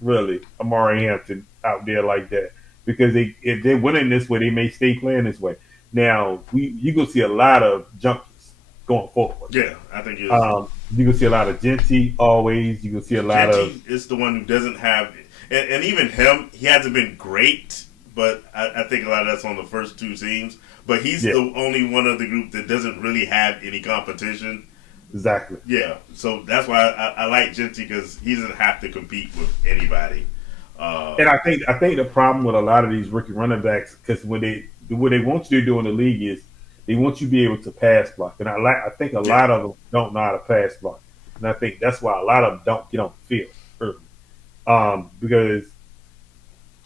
really Amari Hampton out there like that, because if they're winning this way, they may stay playing this way. Now you gonna see a lot of junkies going forward. Yeah, I think you're gonna see a lot of Genty always. You gonna see a lot Genty is the one who doesn't have, and even him, he hasn't been great, but I think a lot of that's on the first two teams. But he's the only one of the group that doesn't really have any competition. Exactly. Yeah, so that's why I like Genty, because he doesn't have to compete with anybody. And I think the problem with a lot of these rookie running backs, because what they want you to do in the league is they want you to be able to pass block, and I think a lot of them don't know how to pass block, and I think that's why a lot of them don't get on the field early. Because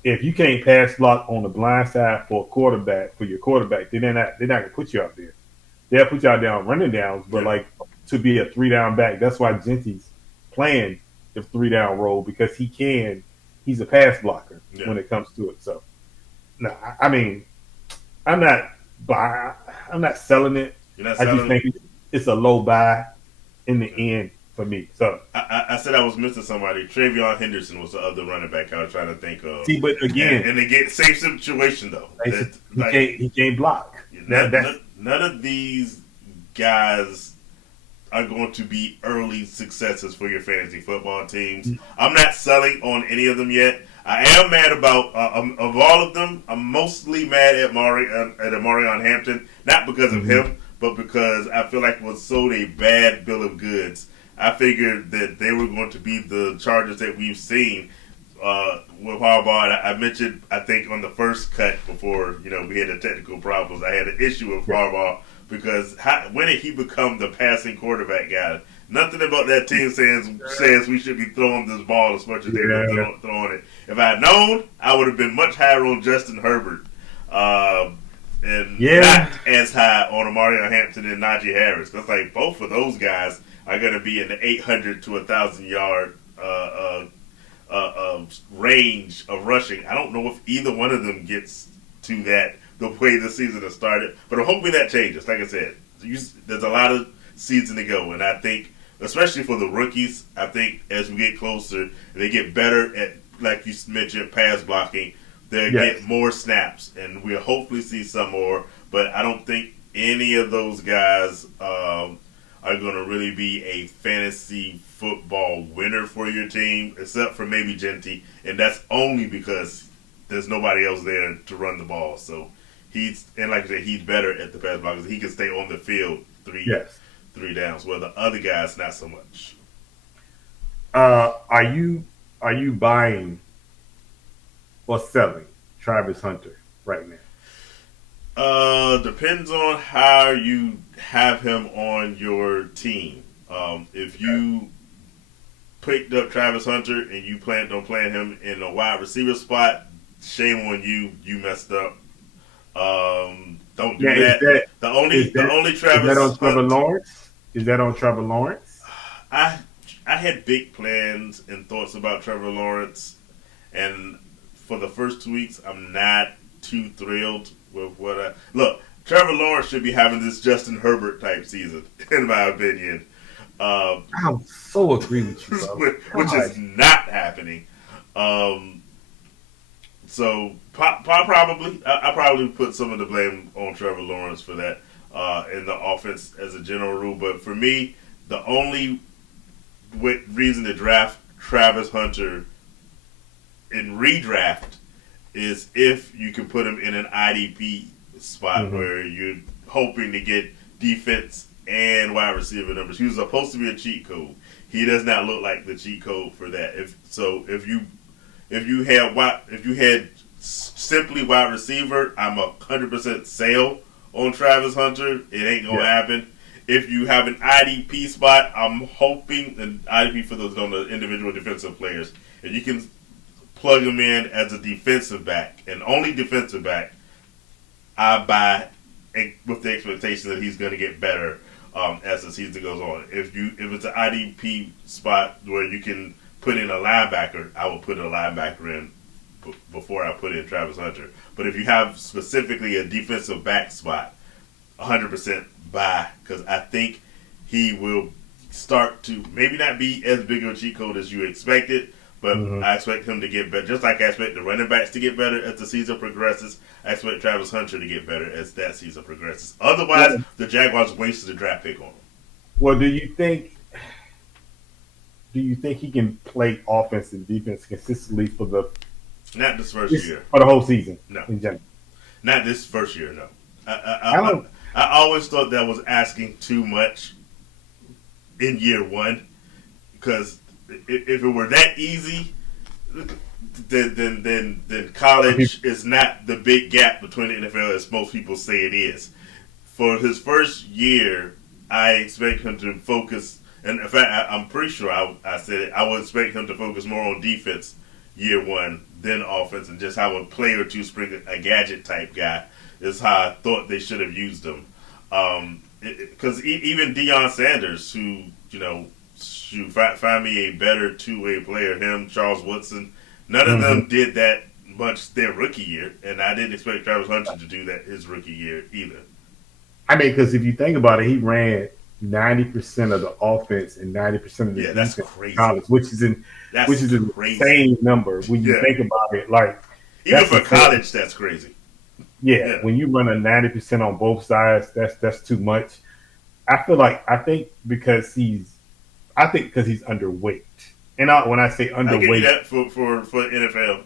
if you can't pass block on the blind side for your quarterback, then they're not gonna put you out there. They'll put you out there on running downs, but like to be a 3-down back, that's why Genty's playing the 3-down role, because he's a pass blocker when it comes to it. So, no, I mean, I'm not selling it. I just think it's a low buy in the end for me. So I said I was missing somebody. Travion Henderson was the other running back I was trying to think of. See, but again, and again, same situation though. He can't block. None of these guys are going to be early successes for your fantasy football teams. I'm not selling on any of them yet. I am mad about of all of them. I'm mostly mad at Amarion Hampton, not because of him, but because I feel like it was sold a bad bill of goods. I figured that they were going to be the Chargers that we've seen with Harbaugh. I mentioned, I think, on the first cut before we had the technical problems, I had an issue with Harbaugh. Because when did he become the passing quarterback guy? Nothing about that team says we should be throwing this ball as much as they're throwing it. If I had known, I would have been much higher on Justin Herbert, and not as high on Amari Hampton and Najee Harris. That's like both of those guys are going to be in the 800 to 1,000 yard range of rushing. I don't know if either one of them gets to that the way the season has started, but I'm hoping that changes. Like I said, there's a lot of season to go, and I think, especially for the rookies, I think as we get closer, they get better at, like you mentioned, pass blocking. They'll get more snaps, and we'll hopefully see some more. But I don't think any of those guys are going to really be a fantasy football winner for your team, except for maybe Genty, and that's only because there's nobody else there to run the ball. So like I said, he's better at the pass blockers. He can stay on the field three downs, where the other guys not so much. Are you buying or selling Travis Hunter right now? Depends on how you have him on your team. If you picked up Travis Hunter and you planned on playing him in a wide receiver spot, shame on you. You messed up. Don't do that. The only Travis. Is that on Trevor Lawrence? Is that on Trevor Lawrence? I had big plans and thoughts about Trevor Lawrence, and for the first 2 weeks, I'm not too thrilled with what look. Trevor Lawrence should be having this Justin Herbert type season, in my opinion. I so agree with you, bro. which is not happening. So I probably put some of the blame on Trevor Lawrence for that in the offense as a general rule. But for me, the only reason to draft Travis Hunter in redraft is if you can put him in an IDP spot where you're hoping to get defense and wide receiver numbers. He was supposed to be a cheat code. He does not look like the cheat code for that. If you had simply wide receiver, I'm 100% sale on Travis Hunter. It ain't gonna happen. If you have an IDP spot, I'm hoping, and IDP for those who don't know, individual defensive players, and you can plug him in as a defensive back and only defensive back, I buy with the expectation that he's going to get better as the season goes on. If it's an IDP spot where you can put in a linebacker, I will put a linebacker in before I put in Travis Hunter. But if you have specifically a defensive back spot, 100% buy, because I think he will start to maybe not be as big of a cheat code as you expected, but I expect him to get better. Just like I expect the running backs to get better as the season progresses, I expect Travis Hunter to get better as that season progresses. Otherwise, the Jaguars wasted a draft pick on him. Well, do you think he can play offense and defense consistently not this first year, for the whole season? No, in general, not this first year. No, I always thought that was asking too much in year one, because if it were that easy, then college is not the big gap between the NFL as most people say it is. For his first year, I expect him to focus, and in fact, I'm pretty sure I said it, I would expect him to focus more on defense year one than offense, and just how a play or two spring a gadget type guy is how I thought they should have used him. Because even Deion Sanders, who, find me a better two-way player, him, Charles Woodson, none of them did that much their rookie year, and I didn't expect Travis Hunter to do that his rookie year either. I mean, because if you think about it, he ran 90% of the offense and 90% of the that's defense crazy. in college, which is an insane number when you think about it. Like, even for college, that's crazy. Yeah, when you run a 90% on both sides, that's too much. I think because he's underweight. And when I say underweight, I give you that for NFL.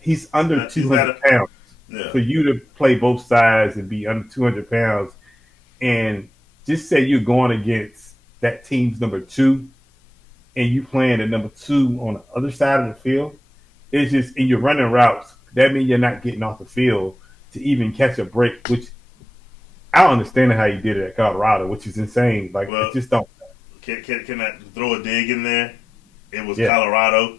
He's under 200 pounds. Yeah. For you to play both sides and be under 200 pounds, and just say you're going against that team's number 2, and you playing the number 2 on the other side of the field, it's just, and you're running routes, that means you're not getting off the field to even catch a break, which I don't understand how you did it at Colorado, which is insane. Like, it just don't. Can I throw a dig in there? It was Colorado.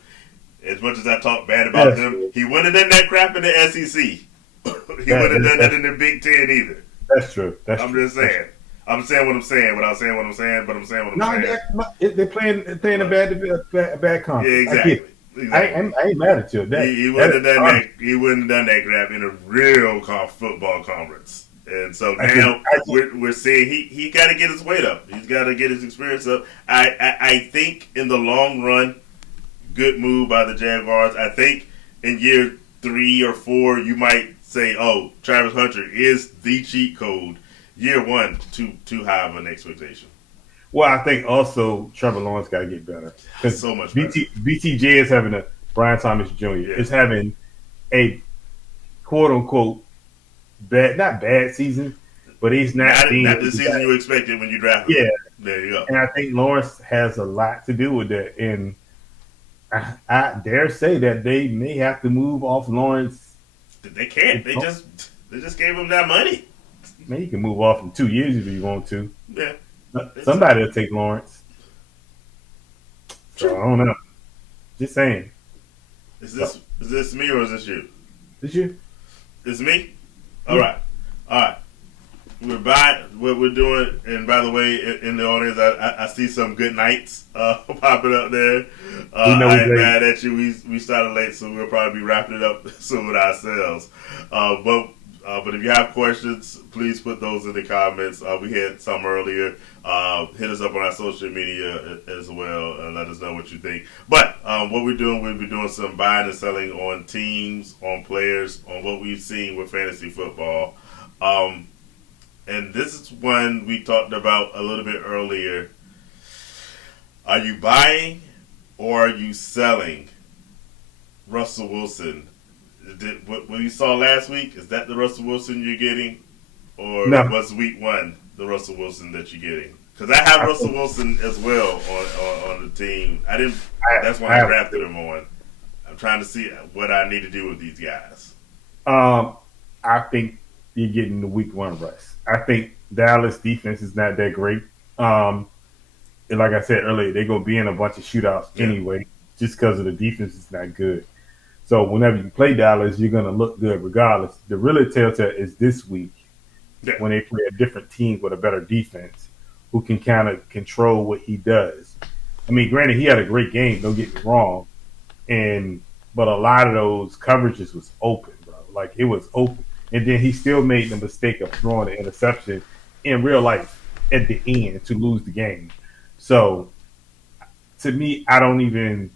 As much as I talk bad about them, he wouldn't have done that crap in the SEC. He wouldn't have done that in the Big Ten either. That's true. I'm just saying. I'm saying what I'm saying without saying what I'm saying, but I'm saying what I'm saying. They're playing a bad conference. Yeah, exactly. I ain't mad at you. He wouldn't have done that. He wouldn't have done that crap in a real football conference. And so now we're seeing he got to get his weight up. He's got to get his experience up. I think in the long run, good move by the Jaguars. I think in year 3 or 4, you might say, "Oh, Travis Hunter is the cheat code." Year 1, too high of an expectation. Well, I think also Trevor Lawrence got to get better. So much better. BTJ is having Brian Thomas Jr. is having a quote unquote not bad season, but he's not the season you expected when you drafted him. There you go. And I think Lawrence has a lot to do with that. And I dare say that they may have to move off Lawrence. They can't. They just gave him that money. Man, you can move off in 2 years if you want to. Yeah. Somebody will take Lawrence. So I don't know. Just saying. Is this me or is this you? It's you. It's me? All right. We're back. What we're doing, and by the way, in the audience, I see some good nights popping up there. I ain't mad at you. We started late, so we'll probably be wrapping it up soon with ourselves. But if you have questions, please put those in the comments. We had some earlier. Hit us up on our social media as well and let us know what you think. But what we'll be doing some buying and selling on teams, on players, on what we've seen with fantasy football. And this is one we talked about a little bit earlier. Are you buying or are you selling Russell Wilson? What you saw last week, is that the Russell Wilson you're getting? Or No, was week one the Russell Wilson that you're getting? Because I have I Russell think Wilson as well on the team. I didn't. That's why I I have. drafted him on. I'm trying to see what I need to do with these guys. Um, I think you're getting the week one rest. I think Dallas defense is not that great. Um, and like I said earlier, they're gonna be in a bunch of shootouts Yeah, anyway, just because of the defense is not good. So whenever you play Dallas, you're gonna look good regardless. The really telltale is this week yeah. when they play a different team with a better defense who can kind of control what he does. I mean, granted, he had a great game. Don't get me wrong, and but a lot of those coverages was open, bro. Like it was open, and then he still made the mistake of throwing the interception in real life at the end to lose the game. So to me, I don't even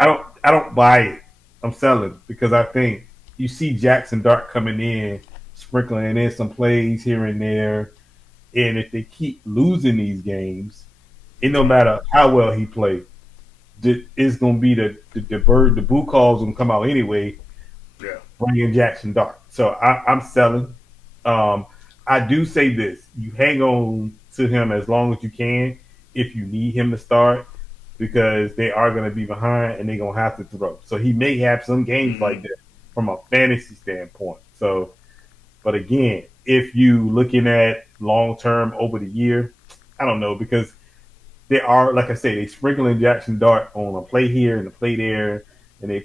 I I don't buy it. I'm selling because I think you see Jackson Dart coming in, sprinkling in some plays here and there, and if they keep losing these games, it no matter how well he plays it's going to be the bird, the boo calls going to come out anyway, Yeah. bringing Jackson Dart. So I'm selling. Um, I do say this: you hang on to him as long as you can if you need him to start, because they are going to be behind and they're going to have to throw. So he may have some games Mm-hmm. like that from a fantasy standpoint. So, but again, if you looking at long term over the year, I don't know because they are, like I say, they sprinkling Jackson Dart on a play here and a play there, and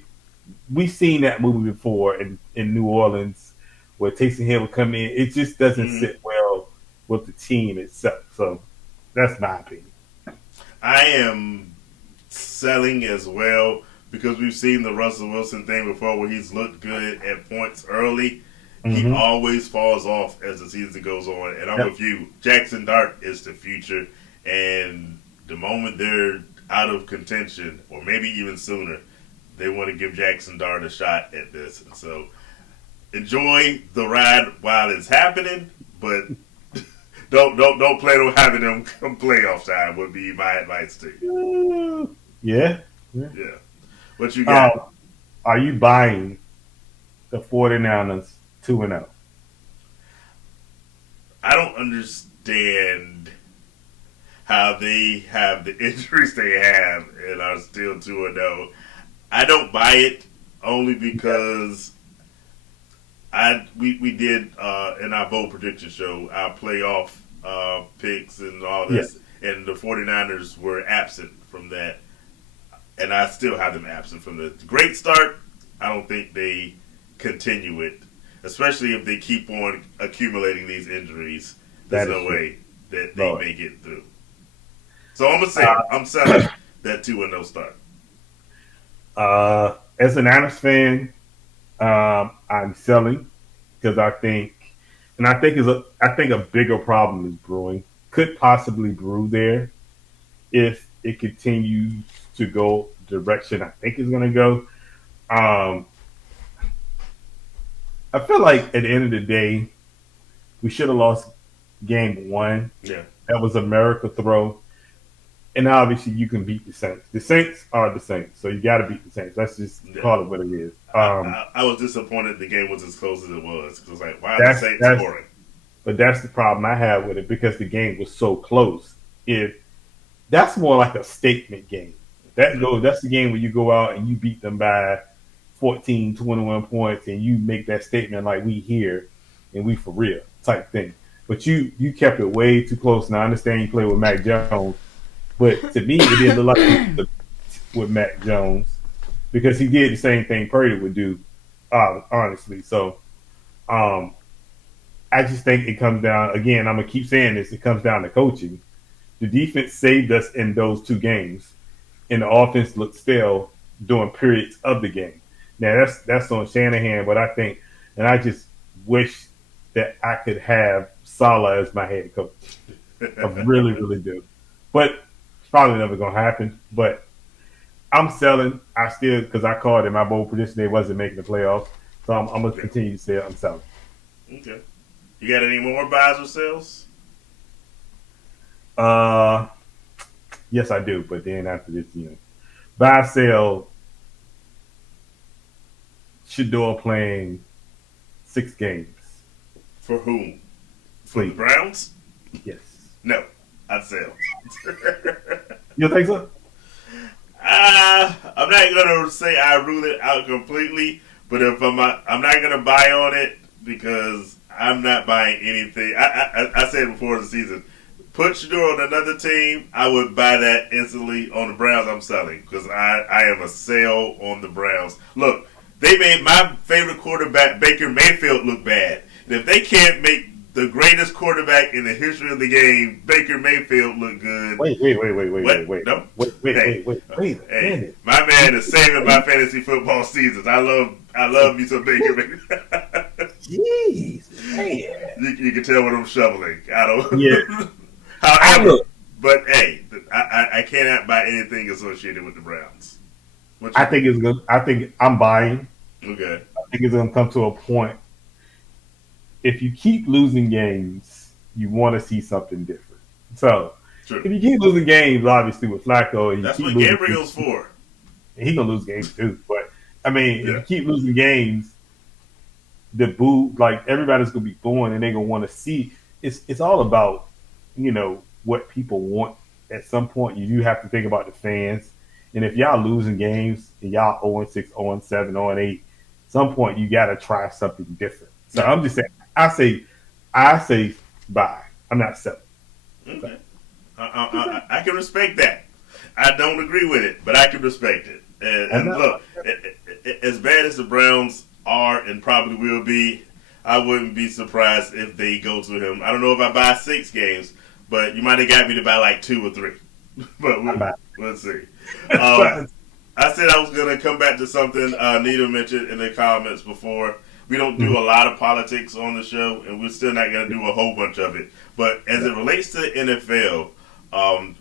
we've seen that movie before in New Orleans where Taysom Hill would come in. It just doesn't Mm-hmm. sit well with the team itself. So that's my opinion. I am selling as well because we've seen the Russell Wilson thing before where he's looked good at points early. He Mm-hmm. always falls off as the season goes on, and I'm Yep. with you. Jackson Dart is the future, and the moment they're out of contention, or maybe even sooner, they want to give Jackson Dart a shot at this. And so enjoy the ride while it's happening, but don't plan on having them come playoff time. Would be my advice to you. Yeah. Yeah. Yeah, what you got? Are you buying the 49ers 2-0? I don't understand how they have the injuries they have and are still 2-0. I don't buy it only because we did in our bowl prediction show our playoff picks and all Yeah. this, and the 49ers were absent from that, and I still have them absent from the great start. I don't think they continue it, especially if they keep on accumulating these injuries. There's That is no true. way that they Lord. make it through. So I'm gonna say I'm selling that 2-0 start. As a Niners fan, I'm selling because I think a bigger problem is brewing. Could possibly brew there if it continues to go the direction I think it's going to go. Um, I feel like at the end of the day, we should have lost game one. Yeah, That was a miracle throw. And obviously, you can beat the Saints. The Saints are the Saints, so you got to beat the Saints. Let's just yeah. call it what it is. I was disappointed the game was as close as it was because I was like, why are the That's Saints that's scoring? but that's the problem I have with it because the game was so close. If that's more like a statement game. That's the game where you go out and you beat them by 14, 21 points and you make that statement like we here and we for real type thing. But you kept it way too close. Now I understand you play with Mac Jones, but to me it didn't look like you could with Mac Jones because he did the same thing Purdy would do, honestly. So I just think it comes down again. I'm gonna keep saying this. It comes down to coaching. The defense saved us in those two games, and the offense looked stale during periods of the game. Now that's on Shanahan, but I think, and I just wish that I could have Saleh as my head coach. I really, really do. But it's probably never gonna happen. But I'm selling. I still because I called in my bowl prediction they wasn't making the playoffs, so I'm gonna continue to say I'm selling. Okay. You got any more buys or sales? Uh, Yes, I do. But then after this, buy sell Shador playing 6 games. For whom? For the Please. Browns? Yes. No, I'd sell. You think so? I'm not gonna say I rule it out completely, but if I'm not gonna buy on it because I'm not buying anything. I said before the season, put Shador on another team, I would buy that instantly. On the Browns, I'm selling because I am a sell on the Browns. Look, they made my favorite quarterback Baker Mayfield look bad, and if they can't make the greatest quarterback in the history of the game, Baker Mayfield, look good. Wait. No? Wait a Hey, minute. my man is saving my fantasy football seasons. I love me some Baker Mayfield. Jeez, man. You can tell what I'm shoveling. I don't. Yeah. However, but hey, I cannot buy anything associated with the Browns. I think it's good. I think I'm buying. Okay. I think it's going to come to a point. If you keep losing games, you want to see something different. So, True. if you keep losing games, obviously with Flacco, and That's you keep what losing Gabriel's for. He's gonna lose games too. But I mean, Yeah. if you keep losing games, the boo, like everybody's gonna be booing, and they're gonna want to see. It's all about what people want. At some point, you do have to think about the fans. And if y'all losing games and y'all 0-6, 0-7, 0-8, some point you got to try something different. So I'm just saying, I say buy. I'm not selling. Okay. I can respect that. I don't agree with it, but I can respect it. And look, as bad as the Browns are and probably will be, I wouldn't be surprised if they go to him. I don't know if I buy 6 games, but you might have got me to buy like 2 or 3. But we'll see. I said I was going to come back to something Nita mentioned in the comments before. We don't do a lot of politics on the show, and we're still not going to do a whole bunch of it. But as it relates to the NFL,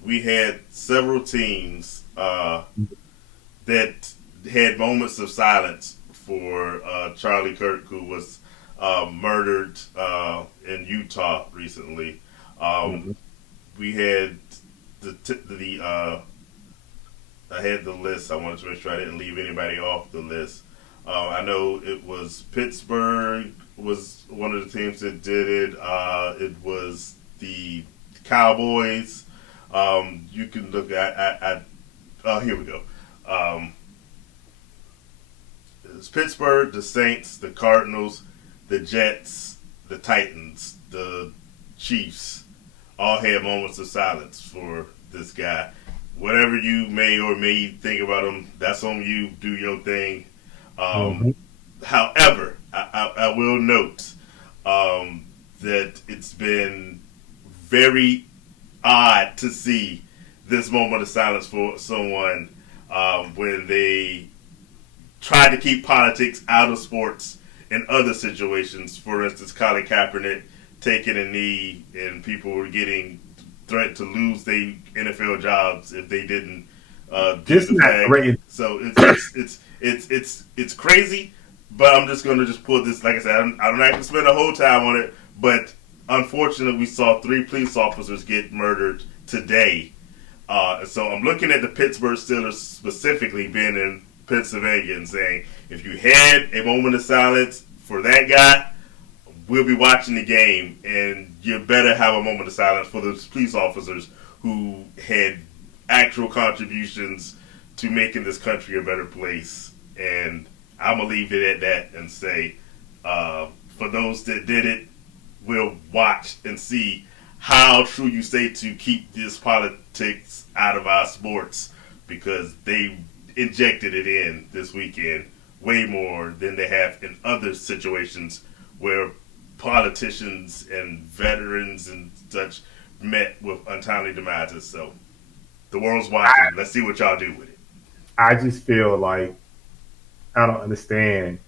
we had several teams that had moments of silence for Charlie Kirk, who was murdered in Utah recently. We had I had the list. I wanted to make sure I didn't leave anybody off the list. I know it was Pittsburgh was one of the teams that did it. It was the Cowboys. You can look at here we go. It's Pittsburgh, the Saints, the Cardinals, the Jets, the Titans, the Chiefs. All had moments of silence for this guy. Whatever you may or may think about him, that's on you. Do your thing. However, I will note that it's been very odd to see this moment of silence for someone when they try to keep politics out of sports in other situations. For instance, Colin Kaepernick taking a knee and people were getting threatened to lose their NFL jobs if they didn't do the flag. So it's crazy, but I'm just going to just pull this. Like I said, I'm not going to spend a whole time on it, but unfortunately, we saw 3 police officers get murdered today. So I'm looking at the Pittsburgh Steelers specifically being in Pennsylvania and saying, if you had a moment of silence for that guy, we'll be watching the game, and you better have a moment of silence for those police officers who had actual contributions to making this country a better place. And I'm going to leave it at that and say, for those that did it, we'll watch and see how true you stay to keep this politics out of our sports, because they injected it in this weekend way more than they have in other situations where politicians and veterans and such met with untimely demises. So the world's watching. Let's see what y'all do with it. I just feel like I don't understand.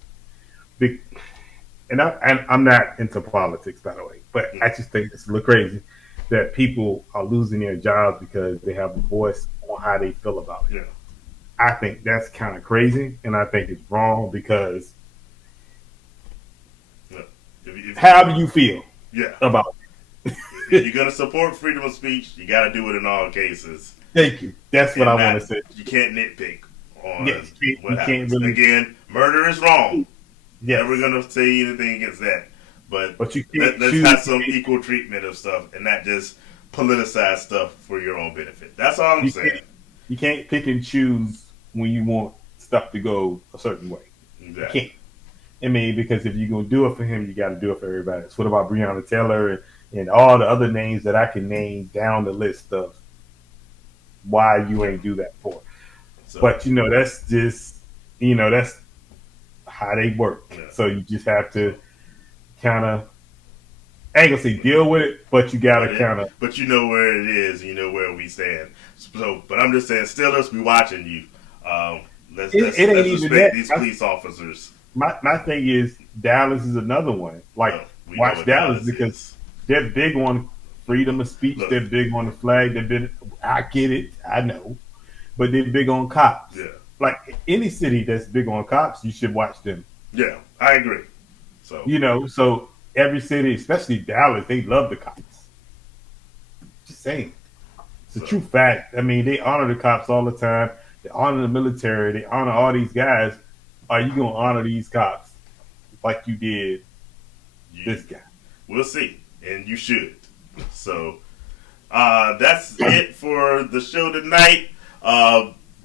And I'm not into politics, by the way, but I just think it's a little crazy that people are losing their jobs because they have a voice on how they feel about it. Yeah. I think that's kind of crazy, and I think it's wrong because how do you feel about it? If you're going to support freedom of speech, you got to do it in all cases. Thank you. That's what I want to say. You can't nitpick on Yes, what you happens. can't really. Again, murder is wrong. Yes. Never going to say anything against that. But you can't let's choose. have some equal treatment of stuff and not just politicize stuff for your own benefit. That's all I'm saying. You can't pick and choose when you want stuff to go a certain way. Exactly. You can't. I mean, because if you're going to do it for him, you got to do it for everybody else. What about Breonna Taylor and all the other names that I can name down the list of why you ain't do that for? So, but, that's just, that's how they work. Yeah. So you just have to kind of, I ain't going to say deal with it, but you got to kind of. But you know where it is, you know where we stand. So, but I'm just saying, Steelers, we watching you. Let's respect these police officers. My thing is, Dallas is another one. Like, watch Dallas because they're big on freedom of speech. Look, they're big on the flag. I get it. I know. But they're big on cops. Yeah. Like, any city that's big on cops, you should watch them. Yeah, I agree. So so every city, especially Dallas, they love the cops. Just saying. It's a true fact. I mean, they honor the cops all the time. They honor the military. They honor all these guys. Are you going to honor these cops like you did this guy? We'll see. And you should. So, that's it for the show tonight.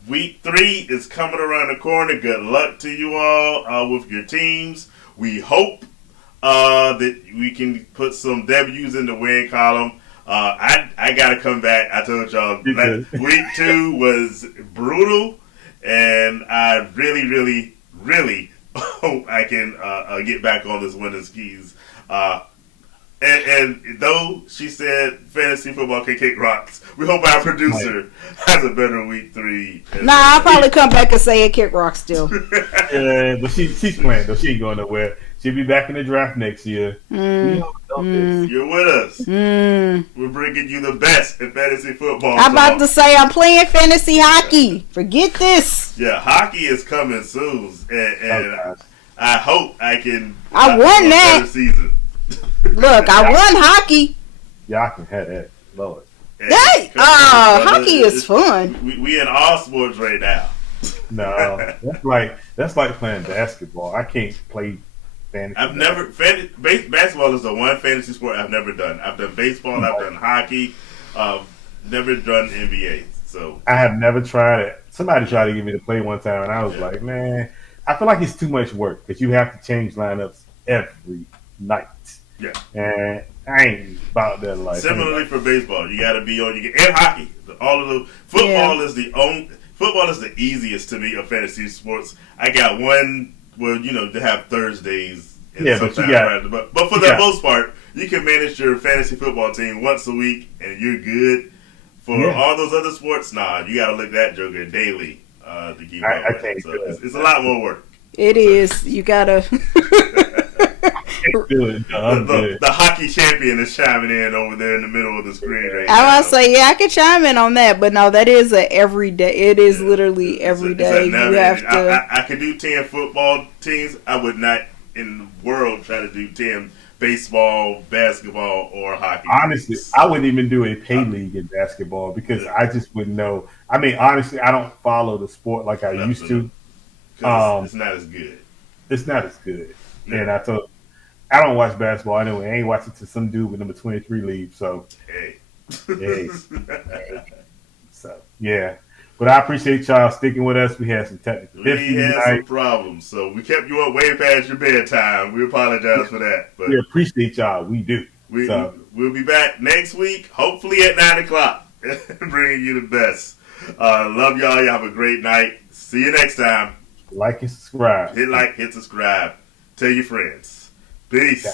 Week 3 is coming around the corner. Good luck to you all with your teams. We hope that we can put some W's in the win column. I got to come back. I told y'all week 2 was brutal, and I really, really, really hope I can get back on this winning skis. And though she said fantasy football can kick rocks, we hope our producer has a better week 3. I'll probably come back and say it kick rocks still. Yeah, but she's playing though. She ain't going nowhere. She'll be back in the draft next year. You're with us. We're bringing you the best in fantasy football. I'm about to say I'm playing fantasy hockey. Forget this. Yeah, hockey is coming soon, and I hope I can. I won that season. Look, I won hockey. Y'all can have that, Lord. Hey, hockey is fun. We in all sports right now. No, that's like playing basketball. I can't play fantasy. I've never basketball is the one fantasy sport I've never done. I've done baseball. I've done hockey. Never done NBA. So I have never tried it. Somebody tried to get me to play one time, and I was like, man, I feel like it's too much work because you have to change lineups every night. Yeah, and I ain't about that life. Similarly for baseball, you got to be on. And hockey, all of the football is football is the easiest to me of fantasy sports. I got one where to have Thursdays. And but for the most part, you can manage your fantasy football team once a week, and you're good. For all those other sports, you got to look at that joker daily to keep up. So it's a lot more work. It is. You gotta. The hockey champion is chiming in over there in the middle of the screen right now. I was say, I could chime in on that, but no, that is a everyday. It is literally every day. You have to. I could do 10 football teams. I would not in the world try to do 10 baseball, basketball, or hockey. Honestly, I wouldn't even do a pay league in basketball because I just wouldn't know. I mean, honestly, I don't follow the sport like I used to. It's not as good. It's not as good. And I don't watch basketball anyway. I ain't watching to some dude with number 23 leave. So, hey. So, yeah. But I appreciate y'all sticking with us. We had some technical difficulties. We had some problems. So, we kept you up way past your bedtime. We apologize for that. But we appreciate y'all. We do. We'll be back next week, hopefully at 9 o'clock, bringing you the best. Love y'all. Y'all have a great night. See you next time. Like and subscribe. Hit subscribe. Tell your friends. Peace. Yeah.